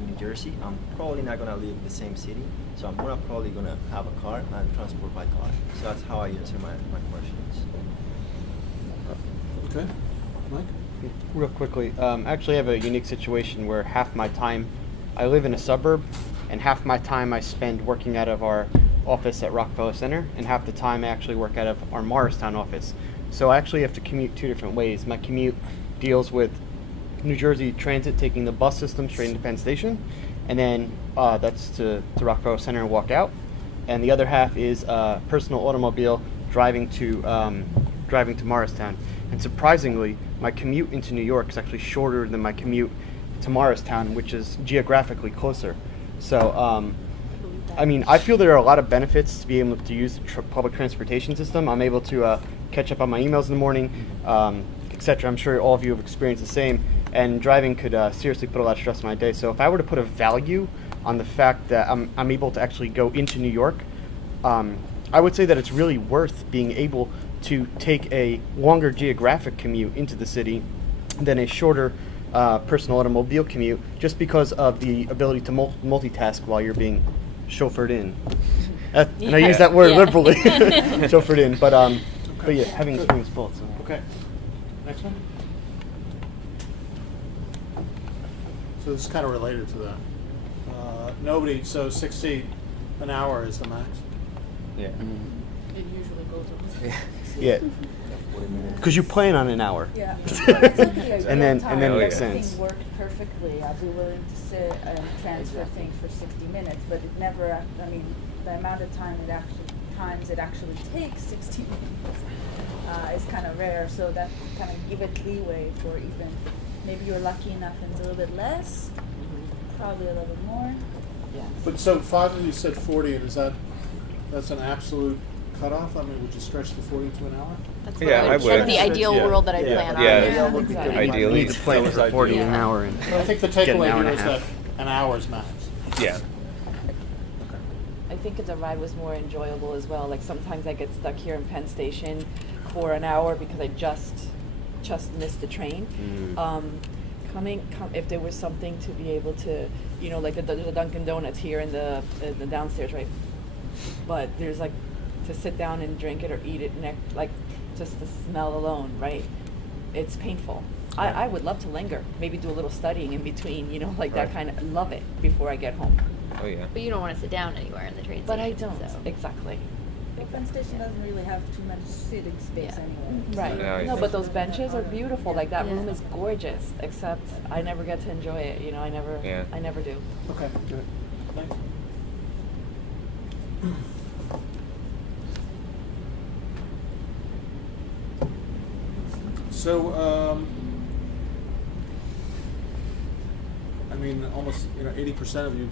New Jersey, I'm probably not gonna live in the same city. So I'm probably gonna have a car and transport by car. So that's how I answer my questions. Okay, Mike? Real quickly, actually I have a unique situation where half my time I live in a suburb and half my time I spend working out of our office at Rockefeller Center and half the time I actually work out of our Morristown office. So I actually have to commute two different ways. My commute deals with New Jersey Transit taking the bus system straight into Penn Station, and then that's to Rockefeller Center and walk out. And the other half is personal automobile driving to Morristown. And surprisingly, my commute into New York is actually shorter than my commute to Morristown, which is geographically closer. So, I mean, I feel there are a lot of benefits to be able to use the public transportation system. I'm able to catch up on my emails in the morning, etc. I'm sure all of you have experienced the same. And driving could seriously put a lot of stress on my day. So if I were to put a value on the fact that I'm able to actually go into New York, I would say that it's really worth being able to take a longer geographic commute into the city than a shorter personal automobile commute, just because of the ability to multitask while you're being chauffeured in. And I use that word liberally, chauffeured in. But yeah, having experienced both. So. Okay. Next one. So this is kind of related to that. Nobody, so 60 an hour is the max? Yeah. It usually goes up. Yeah. Because you plan on an hour. Yeah. It's okay. and then it makes Everything sense. worked perfectly. I'd be willing to sit and transfer things for 60 minutes, but it never. I mean, the amount of time it actually takes 60 minutes is kind of rare. So that kind of give it leeway for even maybe you're lucky enough and it's a little bit less, probably a little bit more. Yeah. But so 5 of you said 40, and that's an absolute cutoff? I mean, would you stretch the 40 to an hour? That's Yeah, I would. That's the ideal world that I plan on. Yeah, exactly. ideally. You need to plan for 40 an hour. And I think the get an takeaway hour here and is a that half. an hour's max. Yeah. I think the ride was more enjoyable as well. Like sometimes I get stuck here in Penn Station for an hour because I just missed the train. If there was something to be able to, like the Dunkin' Donuts here in the downstairs, right? But there's like to sit down and drink it or eat it, like just the smell alone, right? It's painful. I would love to linger, maybe do a little studying in between, you know, like that Right. kind of, love it before I get home. Oh yeah. But you don't want to sit down anywhere in the train But I station. don't, So. exactly. The Penn Station doesn't really have too much sitting space Yeah. anyway. Right. Yeah, No, yeah. but those benches are beautiful. Like that Yeah. room is gorgeous, except I never get to enjoy it. You know, I never do. Okay, good. Thanks. So, I mean, almost 80% of you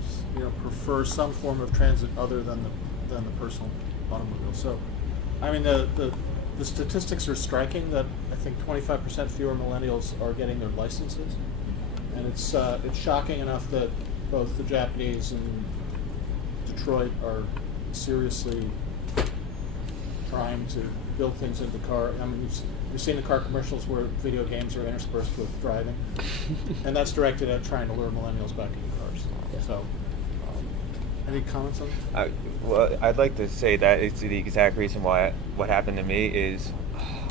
prefer some form of transit other than the personal automobile. So, I mean the statistics are striking that I think 25% fewer millennials are getting their licenses, and it's shocking enough that both the Japanese and Detroit are seriously trying to build things into the car. I mean, you've seen the car commercials where video games are interspersed with driving, and that's directed at trying to lure millennials back into cars. So, any comments on that? Well, I'd like to say that it's the exact reason why what happened to me is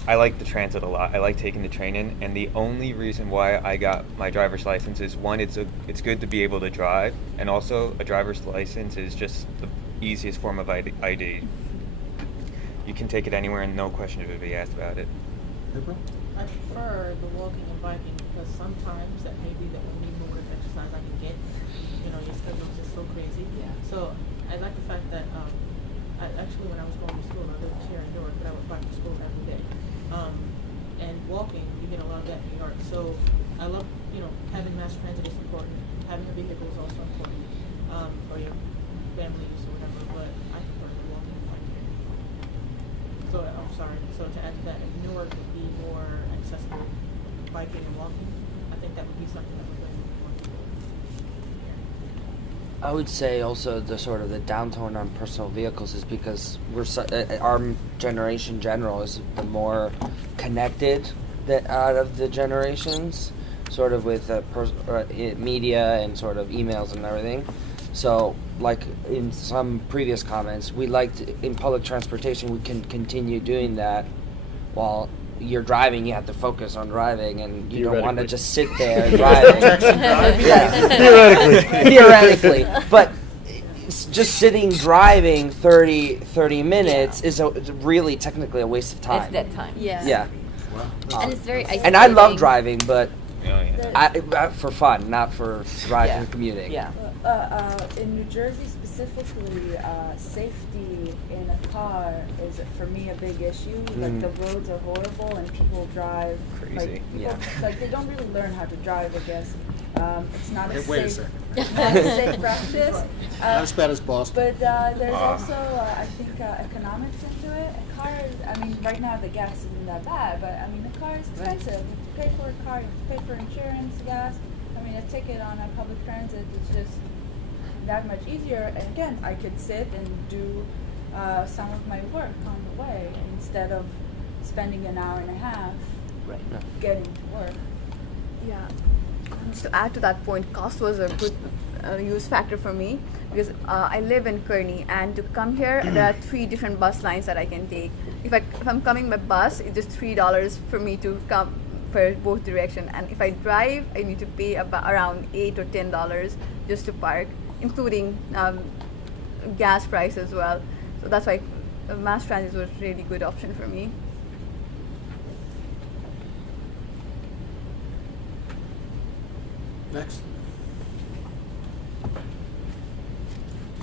I like the transit a lot. I like taking the train in, and the only reason why I got my driver's license is one, it's good to be able to drive, and also a driver's license is just the easiest form of ID. You can take it anywhere, and no question would be asked about it. April? I prefer the walking and biking because sometimes that may be the only mode of exercise I can get. You know, your schedule is just so crazy. Yeah. So I like the fact that I actually, when I was going to school, I lived here in New York, but I would bike to school every day. And walking, you get a lot of that in New York. So I love, having mass transit is important. Having a vehicle is also important for your family use or whatever. But I prefer the walking and biking. So I'm sorry. So to add to that, if Newark would be more accessible, biking and walking, I think that would be something that would bring more people here. I would say also the sort of the downturn on personal vehicles is because our generation in general is the more connected that out of the generations, sort of with media and sort of emails and everything. So, like in some previous comments, we liked in public transportation we can continue doing that while you're driving. You have to focus on driving, and you don't want to just sit there driving. Theoretically, but just sitting driving 30 minutes is really technically a waste of time. It's dead time. Yeah. And it's very isolating. And I love driving, but Yeah. for fun, not for driving and commuting. Yeah. In New Jersey specifically, safety in a car is for me a big issue. Like the roads are horrible and people drive Crazy. like they don't really learn how to drive. I guess it's not a Wait a safe, second. not a safe practice. Not as bad as Boston. But there's also I think economics into it. A car is, I mean, right now the gas isn't that bad, but I mean the car is expensive. You have to pay for a car, you have to pay for insurance, gas. I mean, a ticket on a public transit is just that much easier. And again, I could sit and do some of my work on the way instead of spending an hour and a half getting to work. Yeah. Just to add to that point, cost was a good use factor for me because I live in Kearney, and to come here, there are 3 different bus lines that I can take. If I'm coming by bus, it's just $3 for me to come for both direction, and if I drive, I need to pay about around $8 or $10 just to park, including gas price as well. So that's why mass transit was a really good option for me. Next.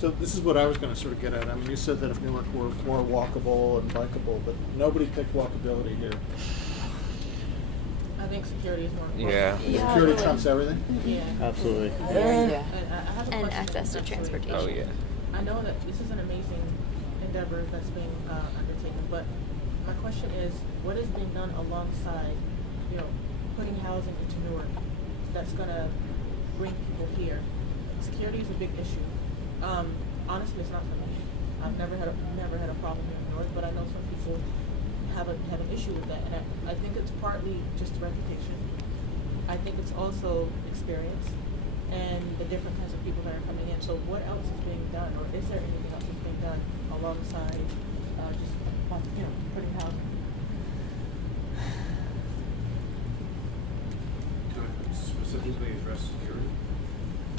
So this is what I was going to sort of get at. I mean, you said that if Newark were more walkable and bikeable, but nobody picked walkability here. I think security is more important. Yeah. Security trumps everything? Yeah. Absolutely. And I have a And question access to actually. transportation. Oh yeah. I know that this is an amazing endeavor that's being undertaken, but my question is, what is being done alongside, putting housing into Newark that's going to bring people here? Security is a big issue. Honestly, it's not for me. I've never had a problem here in Newark, but I know some people have an issue with that, and I think it's partly just reputation. I think it's also experience and the different kinds of people that are coming in. So what else is being done, or is there anything else that's being done alongside address security?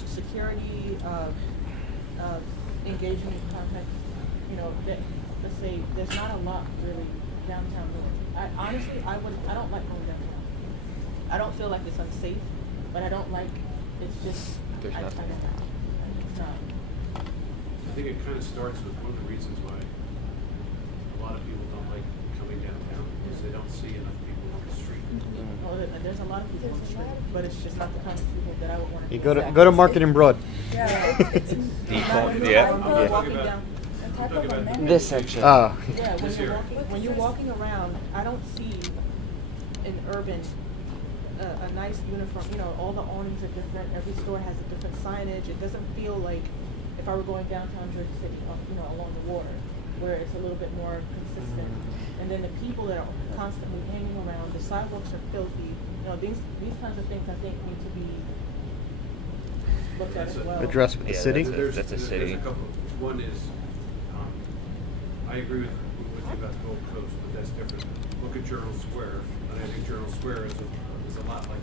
Security, engagement in context, you know, let's say there's not a lot really downtown Newark. Honestly, I don't like going downtown. I don't feel like it's unsafe, but I don't like, it's just, There's I nothing. it's not. I think it kind of starts with one of the reasons why a lot of people don't like coming downtown is they don't see enough people on the street. Well, there's a lot of people on the street, but it's just not the kind of people that I would want to. You go to Market and Broad. Yeah, it's Default, not yeah. type of- I'm Yeah. talking about, a I'm type talking of about amenity. This section. Oh. Yeah, This area. when you're walking around, I don't see in urban a nice uniform. You know, all the awnings are different. Every store has a different signage. It doesn't feel like if I were going downtown Jersey City, you know, along the water, where it's a little bit more consistent. And then the people that are constantly hanging around, the sidewalks are filthy. You know, these kinds of things I think need to be looked at as well. Addressed with the Yeah, city. that's a There's city. a couple. One is, I agree with you about the Gold Coast, but that's different. Look at Journal Square, and I think Journal Square is a lot like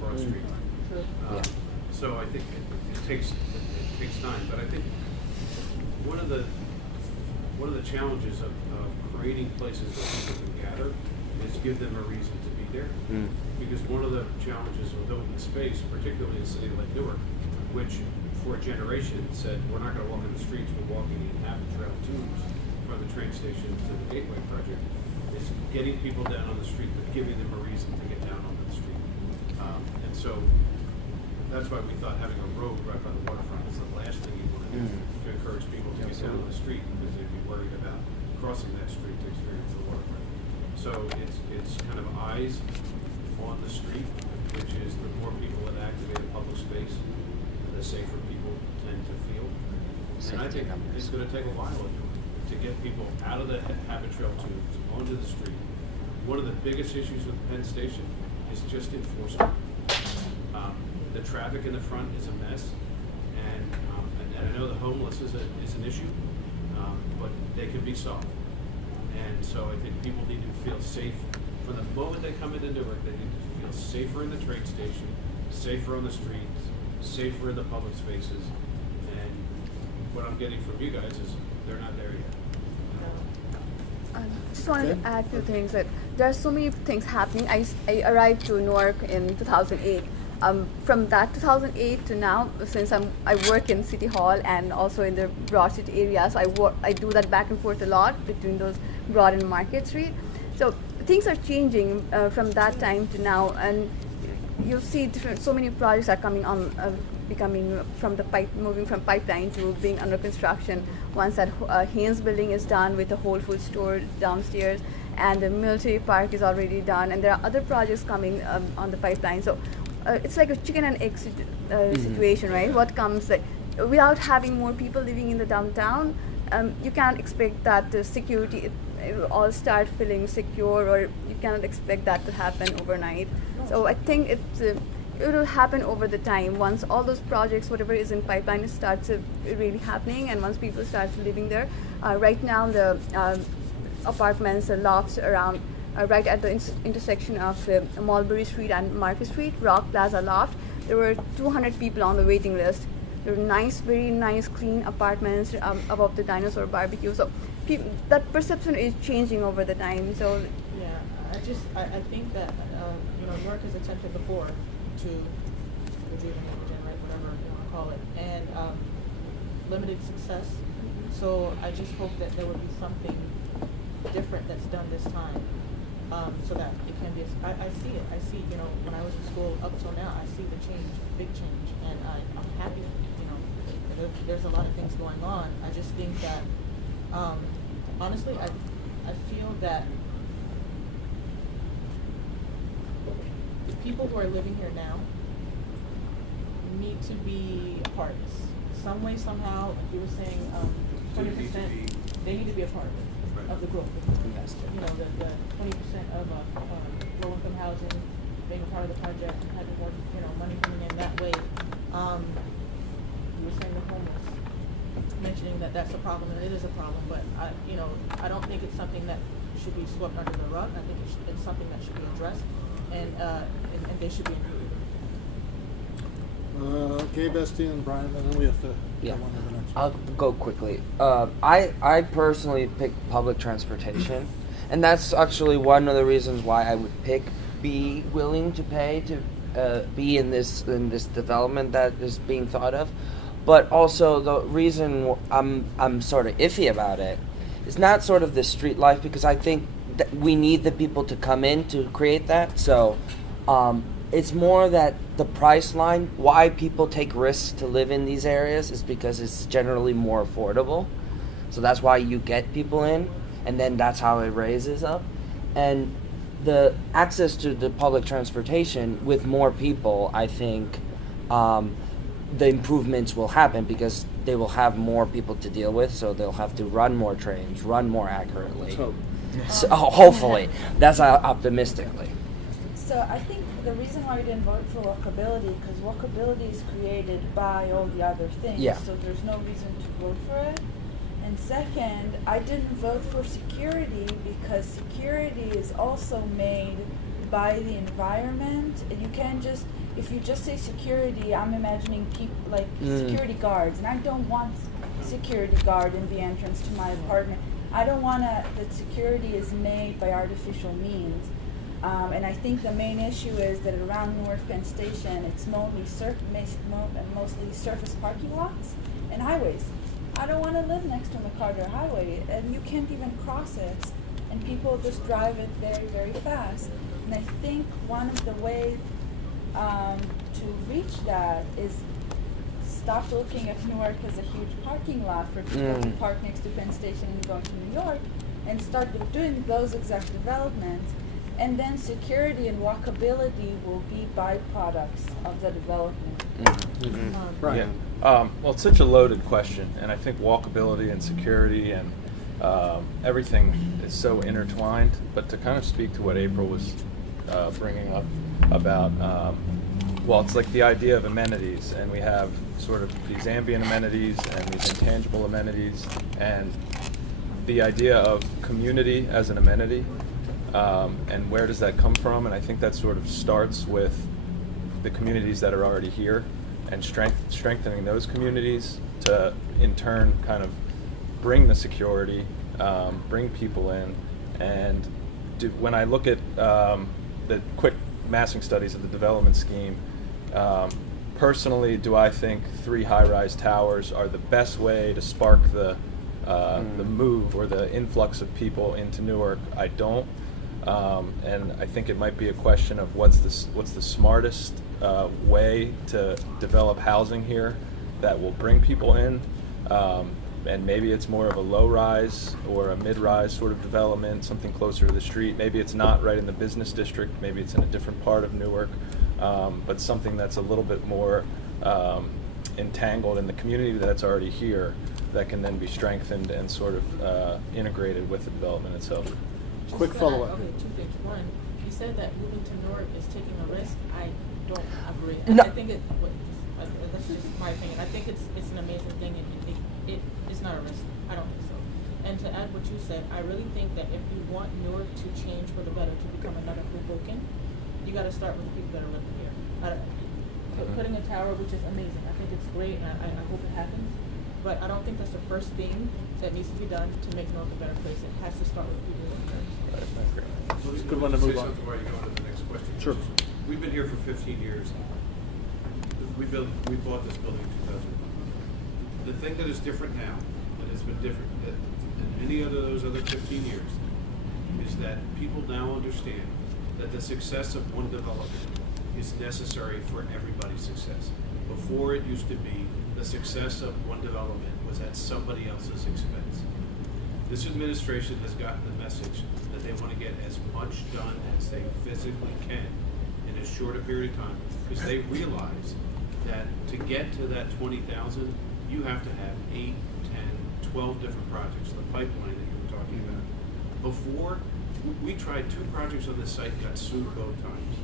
Broad Street. True. So I think it takes time, but I think one of the challenges of creating places that people can gather is give them a reason to be there. Because one of the challenges with open space, particularly in a city like Newark, which for a generation said we're not going to walk in the streets, we're walking in habit trail tubes from the train station to the Gateway project, is getting people down on the street, but giving them a reason to get down onto the street. And so that's why we thought having a road right by the waterfront is the last thing you want to do to encourage people to get down on the street, because they'd be worried about crossing that street to experience the waterfront. So it's kind of eyes on the street, which is the more people that activate a public space, the safer people tend to feel. And I think it's going to take a while to get people out of the habit trail tubes onto the street. One of the biggest issues with Penn Station is just enforcement. The traffic in the front is a mess, and I know the homeless is an issue, but they can be solved. And so I think people need to feel safe from the moment they come into Newark. They need to feel safer in the train station, safer on the streets, safer in the public spaces. And what I'm getting from you guys is they're not there yet. Just wanted to add a few things. That there are so many things happening. I arrived to Newark in 2008. From that 2008 to now, since I work in City Hall and also in the Broad Street area, so I do that back and forth a lot between those Broad and Market Street. So things are changing from that time to now, and you'll see so many projects are coming on, becoming from the moving from pipeline to being under construction. Once that Haynes building is done with the Whole Foods store downstairs, and the military park is already done, and there are other projects coming on the pipeline. So it's like a chicken and egg situation, right? What comes without having more people living in the downtown, you can't expect that the security it will all start feeling secure, or you cannot expect that to happen overnight. So I think it will happen over the time. Once all those projects, whatever is in pipeline, starts really happening, and once people start living there. Right now, the apartments, the lofts around, right at the intersection of Mulberry Street and Market Street, Rock Plaza loft, there were 200 people on the waiting list. There were nice, very nice, clean apartments above the Dinosaur Barbecue. So that perception is changing over the time. So yeah, I think that New York has attempted before to rejuvenate, regenerate, whatever you want to call it, and limited success. So I just hope that there would be something different that's done this time, so that it can be. I see it. I see, when I was in school up till now, I see the change, big change, and I'm happy. There's a lot of things going on. I just think that, honestly, I feel that the people who are living here now need to be a part of this. Some way, somehow, like you were saying, 20%, they need to be a part of it, of the growth. The 20% of low-income housing, being a part of the project, and having more, money coming in that way. You were saying the homeless, mentioning that that's a problem, and it is a problem, but I don't think it's something that should be swept under the rug. I think it's something that should be addressed, and they should be included. Gabe Esty and Brian, and then we have to Yeah. go on to the next I'll one. go quickly. I personally picked public transportation, and that's actually one of the reasons why I would be willing to pay to be in this development that is being thought of. But also the reason I'm sort of iffy about it is not sort of the street life, because I think that we need the people to come in to create that. So it's more that the price line, why people take risks to live in these areas, is because it's generally more affordable. So that's why you get people in, and then that's how it raises up. And the access to the public transportation with more people, I think the improvements will happen because they will have more people to deal with, so they'll have to run more trains, run more accurately. Let's hope. So, hopefully. That's optimistically. So I think the reason why we didn't vote for walkability, because walkability is created by all the other things, Yeah. so there's no reason to vote for it. And second, I didn't vote for security because security is also made by the environment. And you can't just, if you just say security, I'm imagining people like security guards, and I don't want security guard in the entrance to my apartment. I don't want that security is made by artificial means. And I think the main issue is that around Newark Penn Station, it's mostly surface parking lots and highways. I don't want to live next to a McCarter highway, and you can't even cross it, and people just drive it very, very fast. And I think one of the ways to reach that is stop looking at Newark as a huge parking lot for people to park next to Penn Station and go to New York, and start doing those exact developments. And then security and walkability will be byproducts of the development. Right. Yeah. Well, it's such a loaded question, and I think walkability and security and everything is so intertwined. But to kind of speak to what April was bringing up about, well, it's like the idea of amenities, and we have sort of these ambient amenities and these intangible amenities, and the idea of community as an amenity, and where does that come from? And I think that sort of starts with the communities that are already here, and strengthening those communities to, in turn, kind of bring the security, bring people in. And when I look at the quick massing studies of the development scheme, personally, do I think 3 high-rise towers are the best way to spark the move or the influx of people into Newark? I don't. And I think it might be a question of what's the smartest way to develop housing here that will bring people in, and maybe it's more of a low-rise or a mid-rise sort of development, something closer to the street. Maybe it's not right in the business district, maybe it's in a different part of Newark, but something that's a little bit more entangled in the community that's already here, that can then be strengthened and sort of integrated with the development itself. Quick follow-up. Okay, 2 things. One, you said that moving to Newark is taking a risk. I don't agree. No. I think that's just my opinion. I think it's an amazing thing, and it is not a risk. I don't think so. And to add what you said, I really think that if you want Newark to change for the better, to become another Hoboken, you got to start with the people that are living here. Putting a tower, which is amazing. I think it's great, and I hope it happens. But I don't think that's the first thing that needs to be done to make Newark a better place. It has to start with people who live there. Good one to move on. Say something while you go on to the next question. Sure. We've been here for 15 years. We bought this building in 2001. The thing that is different now, and has been different than any of those other 15 years, is that people now understand that the success of one development is necessary for everybody's success. Before, it used to be the success of one development was at somebody else's expense. This administration has gotten the message that they want to get as much done as they physically can in as short a period of time, because they realize that to get to that 20,000, you have to have 8, 10, 12 different projects, the pipeline that you were talking about. Before, we tried 2 projects on this site, got sued both times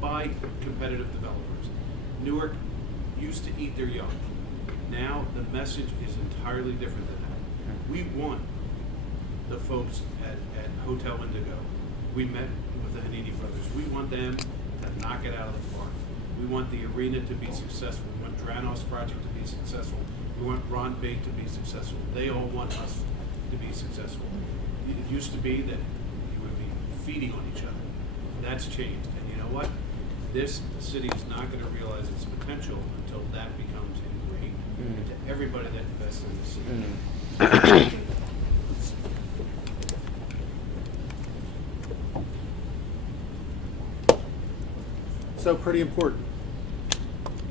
by competitive developers. Newark used to eat their young. Now the message is entirely different than that. We want the folks at Hotel Indigo. We met with the Hanini brothers. We want them to knock it out of the park. We want the arena to be successful. We want Dranos project to be successful. We want Ron Bate to be successful. They all want us to be successful. It used to be that you would be feeding on each other. That's changed. And you know what? This city is not going to realize its potential until that becomes ingrained into everybody that invests in the city. So pretty important.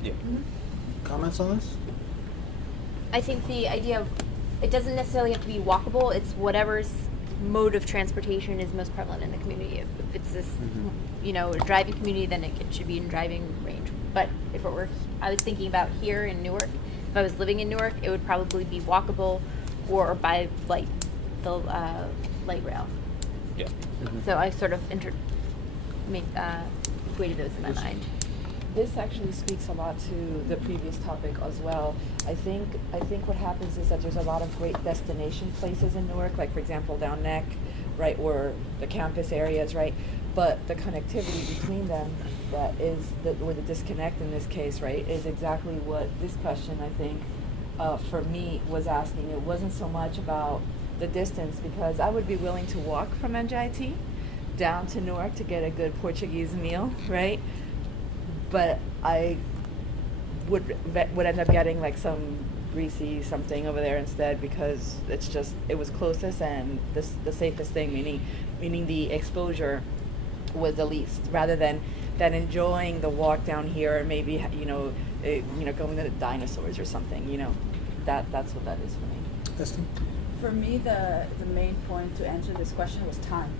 Yeah. Comments on this? I think the idea of it doesn't necessarily have to be walkable. It's whatever's mode of transportation is most prevalent in the community. If it's this, a driving community, then it should be in driving range. But if it were, I was thinking about here in Newark. If I was living in Newark, it would probably be walkable or by the light rail. Yeah. So I sort of equated those in my mind. This actually speaks a lot to the previous topic as well. I think what happens is that there's a lot of great destination places in Newark, like for example down Neck, right, or the campus areas, right? But the connectivity between them, that is or the disconnect in this case, right, is exactly what this question I think for me was asking. It wasn't so much about the distance, because I would be willing to walk from NJIT down to Newark to get a good Portuguese meal, right? But I would end up getting like some greasy something over there instead, because it was closest and the safest thing, meaning the exposure was the least, rather than enjoying the walk down here, and maybe going to the dinosaurs or something. That's what that is for me. Eston? For me, the main point to answer this question was time.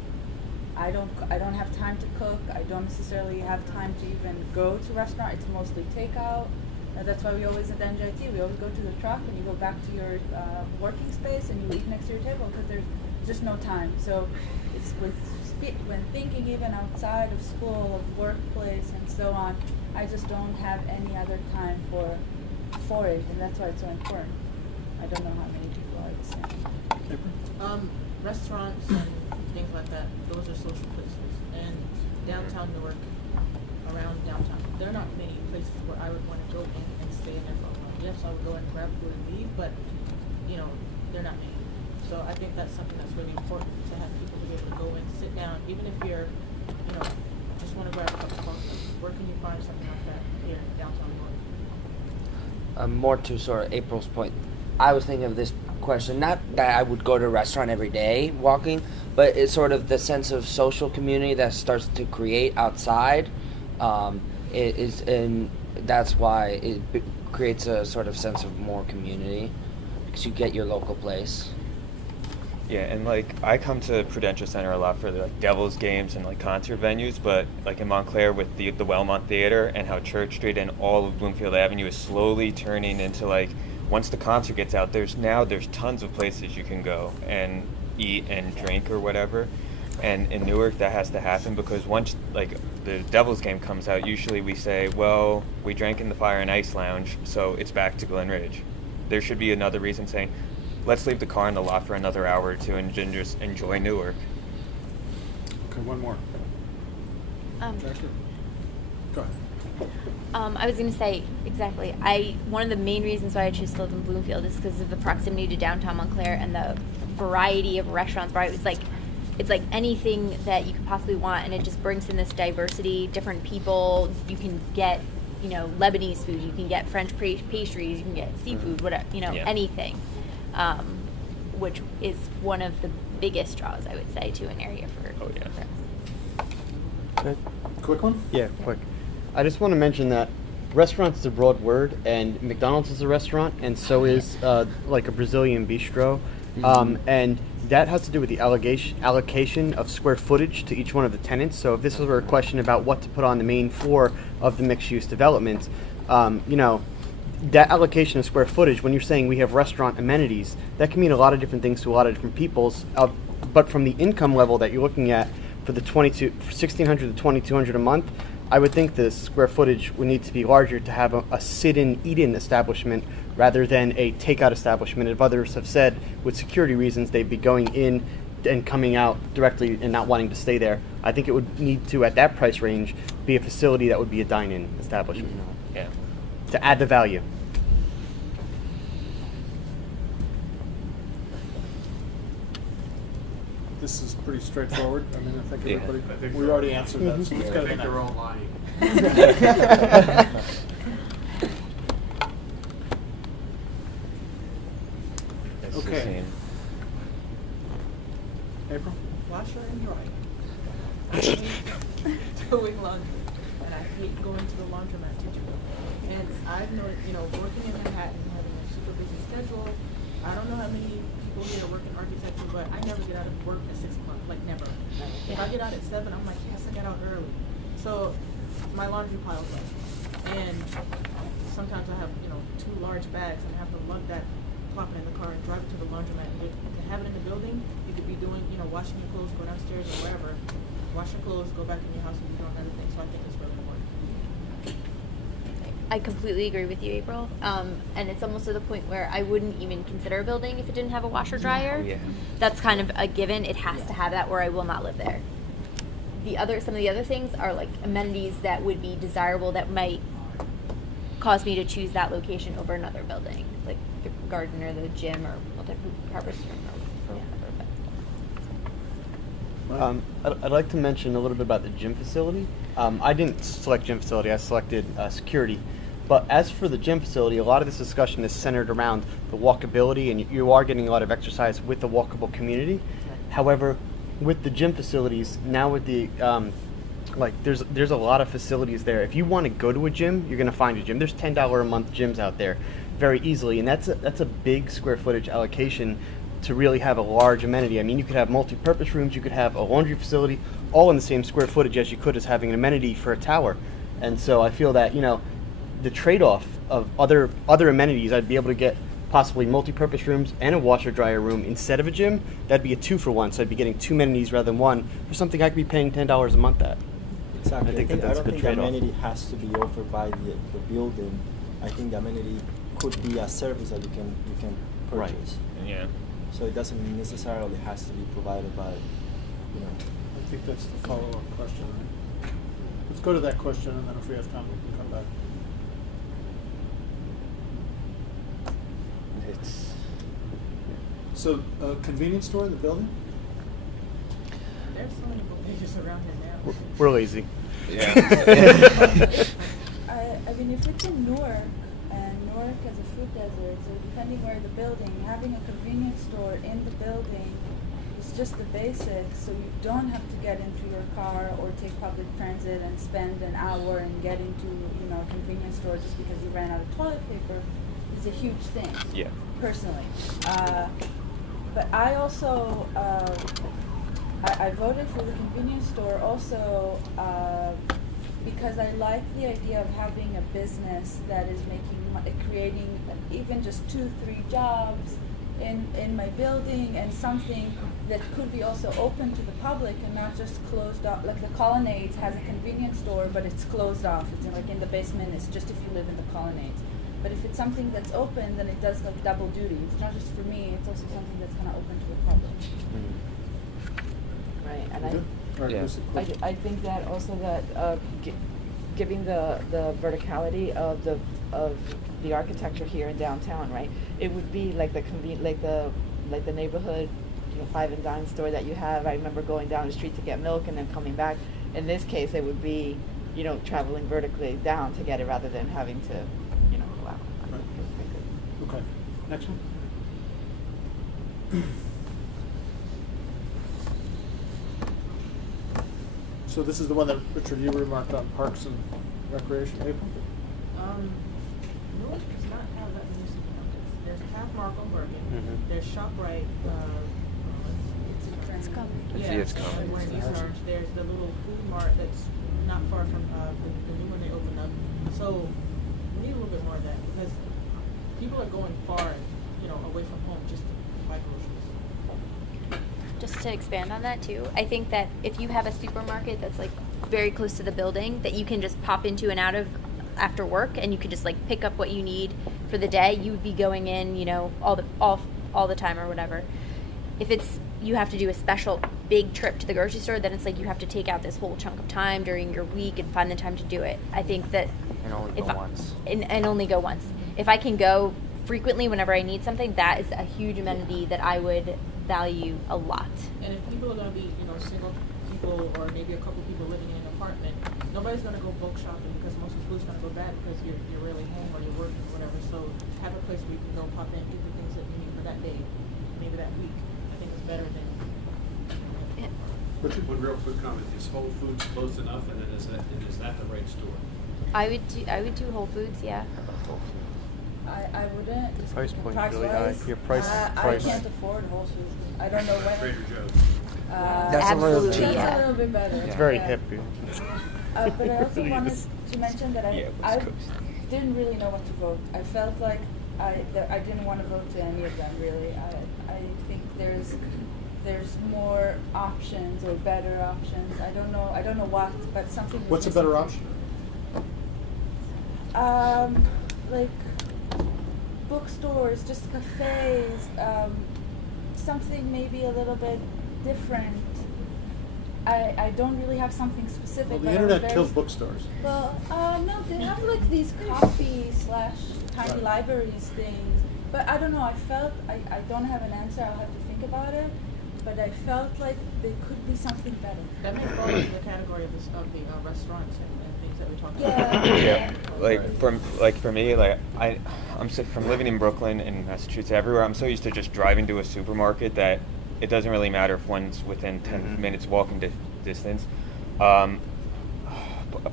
I don't have time to cook. I don't necessarily have time to even go to restaurant. It's mostly takeout. That's why we always at NJIT, we always go to the truck and you go back to your working space and you eat next to your table, because there's just no time. So it's when thinking even outside of school, of workplace and so on, I just don't have any other time for it, and that's why it's so important. I don't know how many people are the same. Restaurants and things like that, those are social places. And downtown Newark, around downtown, there are not many places where I would want to go in and stay in there for a while. Yes, I would go and grab food and leave, but they're not many. So I think that's something that's really important, to have people to be able to go and sit down, even if you're, just want to grab a cup of coffee. Where can you find something like that here in downtown Newark? More to sort of April's point, I was thinking of this question, not that I would go to a restaurant every day walking, but it's sort of the sense of social community that starts to create outside. And that's why it creates a sort of sense of more community, because you get your local place. Yeah, and I come to Prudential Center a lot for the Devils games and concert venues, but in Montclair with the Wellmont Theater and how Church Street and all of Bloomfield Avenue is slowly turning into once the concert gets out, there's tons of places you can go and eat and drink or whatever. And in Newark, that has to happen, because once the Devils game comes out, usually we say, well, we drank in the Fire and Ice Lounge, so it's back to Glen Ridge. There should be another reason saying, let's leave the car in the lot for another hour or two and just enjoy Newark. Okay, one more. Jackie? Go ahead. I was going to say exactly. One of the main reasons why I choose to live in Bloomfield is because of the proximity to downtown Montclair and the variety of restaurants. Right, it's like anything that you could possibly want, and it just brings in this diversity, different people. You can get, Lebanese food. You can get French pastries. You can get seafood. Whatever, anything. Which is one of the biggest draws, I would say, to an area for. Oh yeah. Good. Quick one? Yeah, quick. I just want to mention that restaurants is a broad word, and McDonald's is a restaurant, and so is a Brazilian bistro. And that has to do with the allocation of square footage to each one of the tenants. So if this was a question about what to put on the main floor of the mixed-use development, that allocation of square footage, when you're saying we have restaurant amenities, that can mean a lot of different things to a lot of different peoples. But from the income level that you're looking at for the $1,600 to $2,200 a month, I would think the square footage would need to be larger to have a sit-in, eat-in establishment rather than a takeout establishment. If others have said, with security reasons, they'd be going in and coming out directly and not wanting to stay there. I think it would need to, at that price range, be a facility that would be a dine-in establishment. Yeah. To add the value. This is pretty straightforward. I mean, I think Yeah. everybody, I think we so. already answered that. So let's go I to the think they're next. all lying. It's the Okay. same. April? Washer and dryer. I hate doing laundry, and I hate going to the laundromat to do it. And I've noticed, working in Manhattan, having a super busy schedule. I don't know how many people here work in architecture, but I never get out of work at 6 o'clock. Like never. If I get out at 7, I'm like, yes, I got out early. So my laundry piles up, and sometimes I have 2 large bags, and I have to lug that, plop it in the car, and drive it to the laundromat. And to have it in the building, you could be doing washing your clothes, go downstairs or wherever, wash your clothes, go back in your house and be doing other things. So I think it's really important. I completely agree with you, April. And it's almost to the point where I wouldn't even consider a building if it didn't have a washer dryer. Yeah. That's kind of a given. It has to have that, or I will not live there. Some of the other things are like amenities that would be desirable that might cause me to choose that location over another building, like the garden or the gym or multi-purpose room or whatever. I'd like to mention a little bit about the gym facility. I didn't select gym facility, I selected security. But as for the gym facility, a lot of this discussion is centered around the walkability, and you are getting a lot of exercise with the walkable community. However, with the gym facilities, now with the, there's a lot of facilities there. If you want to go to a gym, you're going to find a gym. There's $10 a month gyms out there very easily, and that's a big square footage allocation to really have a large amenity. I mean, you could have multi-purpose rooms, you could have a laundry facility, all in the same square footage as you could as having an amenity for a tower. And so I feel that, the trade-off of other amenities, I'd be able to get possibly multi-purpose rooms and a washer dryer room instead of a gym. That'd be a 2-for-1, so I'd be getting 2 amenities rather than 1 for something I could be paying $10 a month at. I Exactly. think that's a I good don't think trade-off. amenity has to be offered by the building. I think the amenity could be a service that you can Right. purchase. Yeah. So it doesn't necessarily has to be provided by, I think that's the follow-up question, right? Let's go to that question, and then if we have time, we can come back. So, convenience store in the building? There's so many bodegas around here now. We're lazy. Yeah. I mean, if it's in Newark, and Newark as a food desert, so depending where the building, having a convenience store in the building is just the basics, so you don't have to get into your car or take public transit and spend an hour in getting to, a convenience store just because you ran out of toilet paper is a huge thing. Yeah. Personally. But I also, I voted for the convenience store also because I like the idea of having a business that is creating even just 2-3 jobs in my building, and something that could be also open to the public and not just closed off. Like the Colonnades has a convenience store, but it's closed off. It's in the basement. It's just if you live in the Colonnades. But if it's something that's open, then it does double duty. It's not just for me. It's also something that's kind of open to the public. Right, and Good. All right, I, Lucy, quick. I think that also that giving the verticality of the architecture here in downtown, right? It would be like the like the neighborhood, 5 and dime store that you have. I remember going down the street to get milk and then coming back. In this case, it would be, traveling vertically down to get it rather than having to, go out. I think it would be good. Okay, next one. So this is the one that, Richard, you remarked on Parks and Recreation, April? Newark does not have that many supermarkets. There's Pathmark on Bergen. Mhm. There's ShopRite. It's coming. Yeah, It's coming. Where in East Orange. There's the little food mart that's not far from the new one they opened up. So we need a little bit more of that because people are going far, away from home just to buy groceries. Just to expand on that too, I think that if you have a supermarket that's like very close to the building that you can just pop into and out of after work, and you could just like pick up what you need for the day, you would be going in, all the time or whatever. If it's, you have to do a special big trip to the grocery store, then it's like you have to take out this whole chunk of time during your week and find the time to do it. I think that And only if go I- once. and only go once. If I can go frequently whenever I need something, that is a huge amenity that I would value a lot. And if people are going to be, single people or maybe a couple people living in an apartment, nobody's going to go bulk shopping because most of the food's going to go bad because you're really home or you're working or whatever. So have a place where you can go pop in, get the things that you need for that day, maybe that week. I think it's better than. One real quick comment: is Whole Foods close enough, and then is that the right store? I would do Whole Foods, yeah. I wouldn't. Just Price because point's really high. price-wise, Your price- I price. can't afford Whole Foods. I don't know when. Trader Joe's. That's a little Absolutely, cheap. That's a little bit better. It's very yeah. hip. Yeah. But I also Really wanted is. to mention that I didn't really know what to vote. I felt like I didn't want to vote to any of them really. I think there's more options or better options. I don't know what, but something. was What's a missing better for option? me. Like bookstores, just cafes, something maybe a little bit different. I don't really have something specific. Well, the but I'm internet very kills bookstores. Well, no, they have like these coffee/tiny Right. libraries things. But I don't know. I felt I don't have an answer. I'll have to think about it. But I felt like there could be something better. That may fall into the category of the restaurants and things that we're talking Yeah. about. Yeah, for me, I'm so, from living in Brooklyn and Massachusetts, everywhere. I'm so used to just driving to a supermarket that it doesn't really matter if one's within 10 minutes walking distance.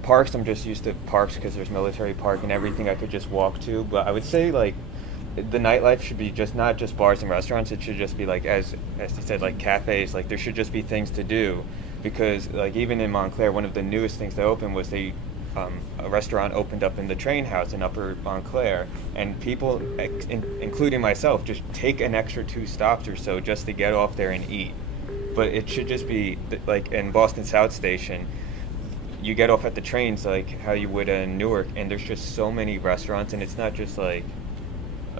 Parks, I'm just used to parks because there's Military Park and everything I could just walk to. But I would say the nightlife should be just not just bars and restaurants. It should just be as he said, cafes. There should just be things to do, because even in Montclair, one of the newest things that opened was a restaurant opened up in the train house in Upper Montclair, and people, including myself, just take an extra 2 stops or so just to get off there and eat. But it should just be in Boston South Station. You get off at the trains how you would in Newark, and there's just so many restaurants, and it's not just a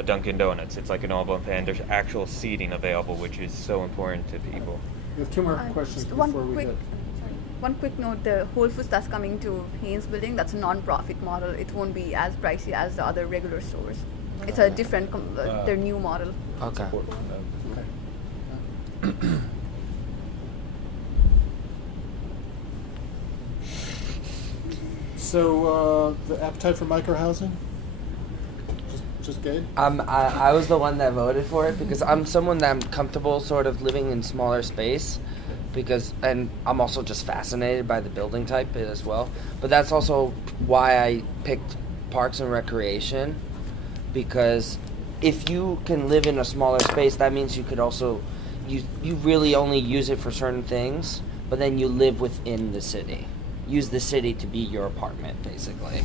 Dunkin' Donuts. It's an All Buffet, and there's actual seating available, which is so important to people. We have 2 more questions before we get. One quick note: the Whole Foods that's coming to Haynes Building, that's a non-profit model. It won't be as pricey as the other regular stores. It's a different, their new model. Okay. So the appetite for microhousing? Just Gabe? I was the one that voted for it because I'm someone that I'm comfortable sort of living in smaller space, and I'm also just fascinated by the building type as well. But that's also why I picked Parks and Recreation, because if you can live in a smaller space, that means you could also you really only use it for certain things, but then you live within the city. Use the city to be your apartment, basically.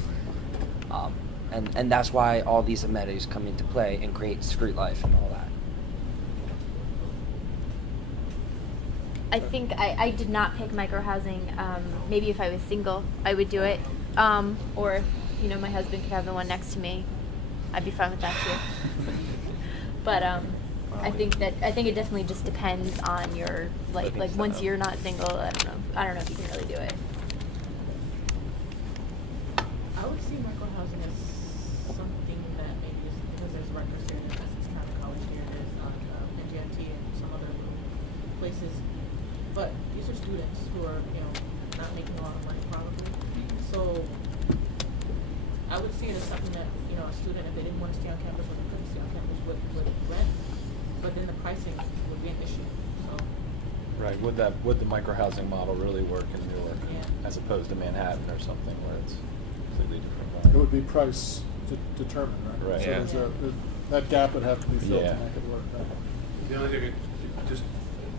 And that's why all these amenities come into play and create street life and all that. I think I did not pick microhousing. Maybe if I was single, I would do it. Or, my husband could have the one next to me. I'd be fine with that too. But I think it definitely just depends on your once you're not single. I don't know if you can really do it. I would see microhousing as something that maybe is because there's Rutgers here, there's Essex County College here, there's NJIT and some other places. But these are students who are, not making a lot of money probably. So I would see it as something that, a student, if they didn't want to stay on campus or they couldn't stay on campus, would rent. But then the pricing would be an issue. So Right. Would the microhousing model really work in Newark as opposed to Manhattan or something where it's completely different? It would be price determined, right? Right. So Yeah. that gap would have to be filled Yeah. to make it work. Right? The only thing, just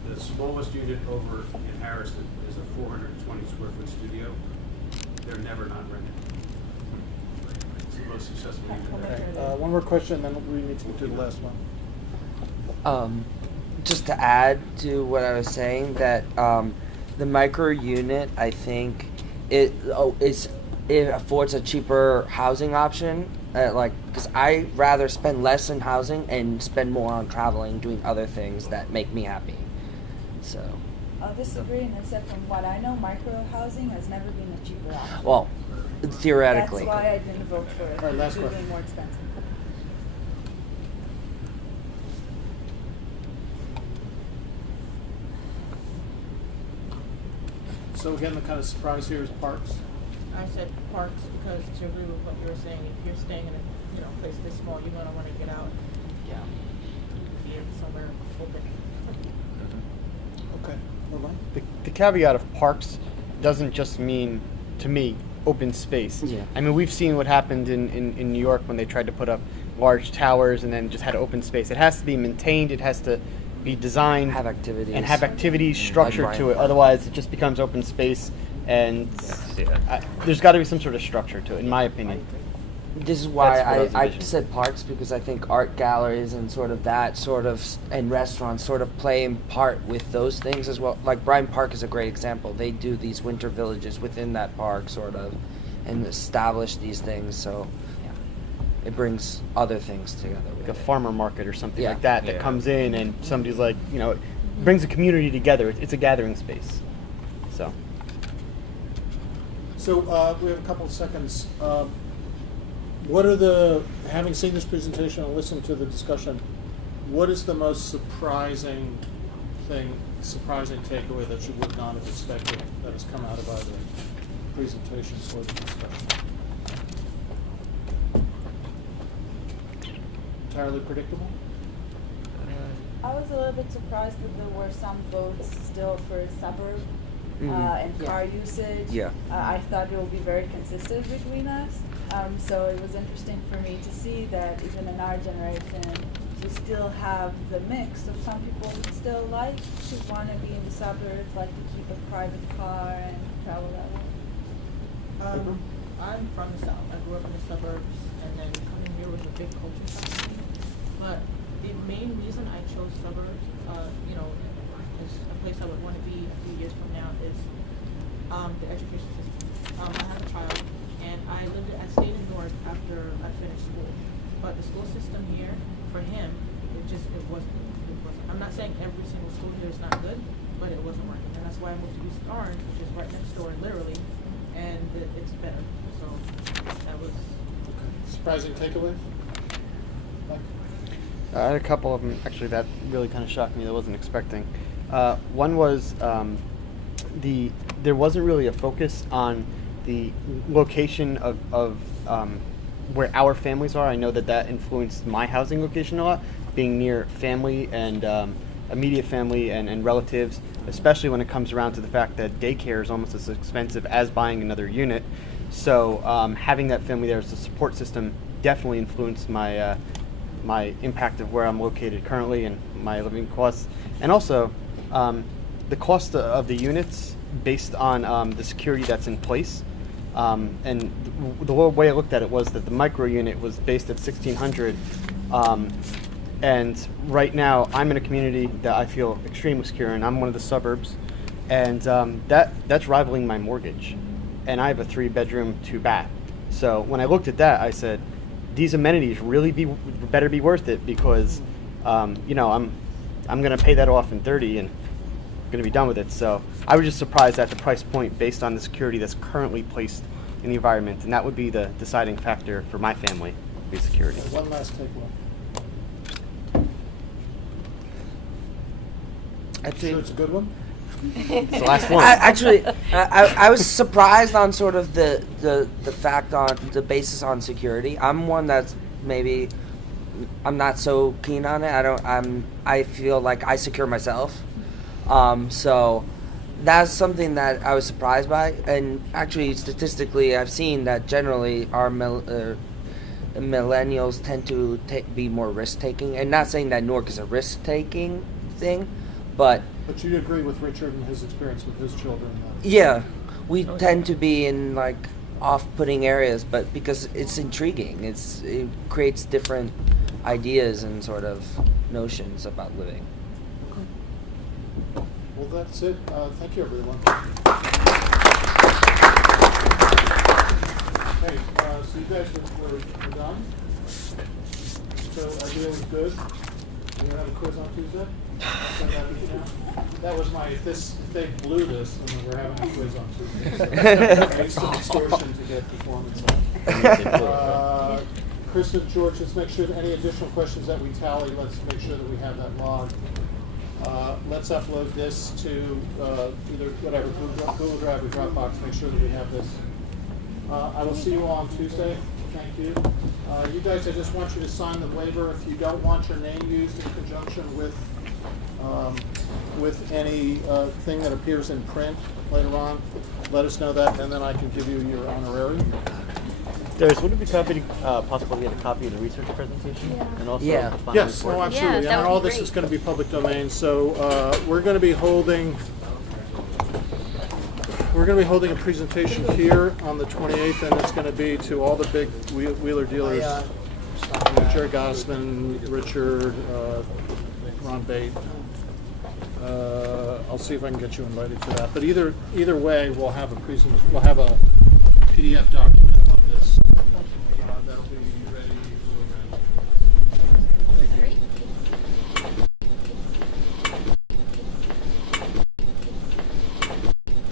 the smallest unit over in Harrison is a 420 square foot studio. They're never not rented. It's the most successful unit there. One more question, then we need to do the last one. Just to add to what I was saying, that the micro unit, I think it affords a cheaper housing option. Because I rather spend less in housing and spend more on traveling, doing other things that make me happy. So. I'll disagree and said from what I know, micro housing has never been a cheaper option. Well, theoretically. That's why I didn't vote for it. All right, last It would question. be more expensive. So again, the kind of surprise here is parks. I said parks because to agree with what you were saying, if you're staying in a place this small, you're gonna want to get out, be somewhere open. Okay. The caveat of parks doesn't just mean, to me, open space. Yeah. I mean, we've seen what happened in New York when they tried to put up large towers and then just had open space. It has to be maintained. It has to be designed. Have activities. And have activities structured Like to Bryant it. Park. Otherwise, it just becomes open space. And there's got to be some sort of structure to it, in my opinion. This is why That's what I I envision. said parks, because I think art galleries and sort of that sort of and restaurants sort of play in part with those things as well. Like Bryant Park is a great example. They do these winter villages within that park sort of and establish these things, so it brings other things together. Like a farmer market or something Yeah. like that Yeah. comes in and somebody's like, it brings a community together. It's a gathering space. So We have a couple of seconds. Having seen this presentation and listened to the discussion, what is the most surprising takeaway that you would not have expected that has come out of either presentation or the discussion? Entirely predictable? I was a little bit surprised that there were some votes still for suburb and car usage. Yeah. I thought it would be very consistent between us. So it was interesting for me to see that even in our generation, we still have the mix of some people who still like to want to be in the suburbs, like to keep a private car and travel that way. I'm from the South. I grew up in the suburbs, and then coming here was a big culture shock for me. But the main reason I chose suburbs, is a place I would want to be a few years from now, is the education system. I have a child, and I stayed in Newark after I finished school. But the school system here, for him, it wasn't. I'm not saying every single school here is not good, but it wasn't working. And that's why I moved to East Orange, which is right next door, literally, and it's better. So that was Surprising takeaway? Mike? I had a couple of them actually that really kind of shocked me that I wasn't expecting. One was there wasn't really a focus on the location of where our families are. I know that influenced my housing location a lot, being near family and immediate family and relatives, especially when it comes around to the fact that daycare is almost as expensive as buying another unit. So having that family there as a support system definitely influenced my my impact of where I'm located currently and my living costs. And also the cost of the units based on the security that's in place. And the way I looked at it was that the micro unit was based at $1,600. And right now I'm in a community that I feel extremely secure in. I'm one of the suburbs. And that's rivaling my mortgage. And I have a 3-bedroom, 2-bath. So when I looked at that, I said, these amenities really better be worth it because, I'm going to pay that off in 30 and I'm going to be done with it. So I was just surprised at the price point based on the security that's currently placed in the environment, and that would be the deciding factor for my family, would be security. One last takeaway. Sure it's a good one? It's the last one. I was surprised on sort of the fact on the basis on security. I'm one that's maybe I'm not so keen on it. I feel like I secure myself. So that's something that I was surprised by. And actually, statistically, I've seen that generally our millennials tend to be more risk-taking. And not saying that Newark is a risk-taking thing, but you agree with Richard and his experience with his children? Yeah, we tend to be in like off-putting areas, but because it's intriguing, it creates different ideas and sort of notions about living. Well, that's it. Thank you, everyone. Okay, so you guys were done. So idea was good. You gonna have a quiz on Tuesday? That was my, if they blew this, then we're having a quiz on Tuesday. Makes the distortion to get performance on. Kristen, George, let's make sure that any additional questions that we tally, let's make sure that we have that logged. Let's upload this to either whatever, Google Drive or Dropbox, make sure that we have this. I will see you all on Tuesday. Thank you. You guys, I just want you to sign the waiver. If you don't want your name used in conjunction with any thing that appears in print later on, let us know that, and then I can give you your honorarium. Darius, would it be possible to get a copy of the research presentation? Yeah. And also Yeah. the final Yes, report? oh, absolutely. Yeah, that And would all be this great. is going to be public domain. So we're going to be holding a presentation here on the 28th, and it's going to be to all the big wheeler dealers. Jerry Gottesman, Richard, Ron Bate. I'll see if I can get you invited to that. But either way, we'll have a PDF document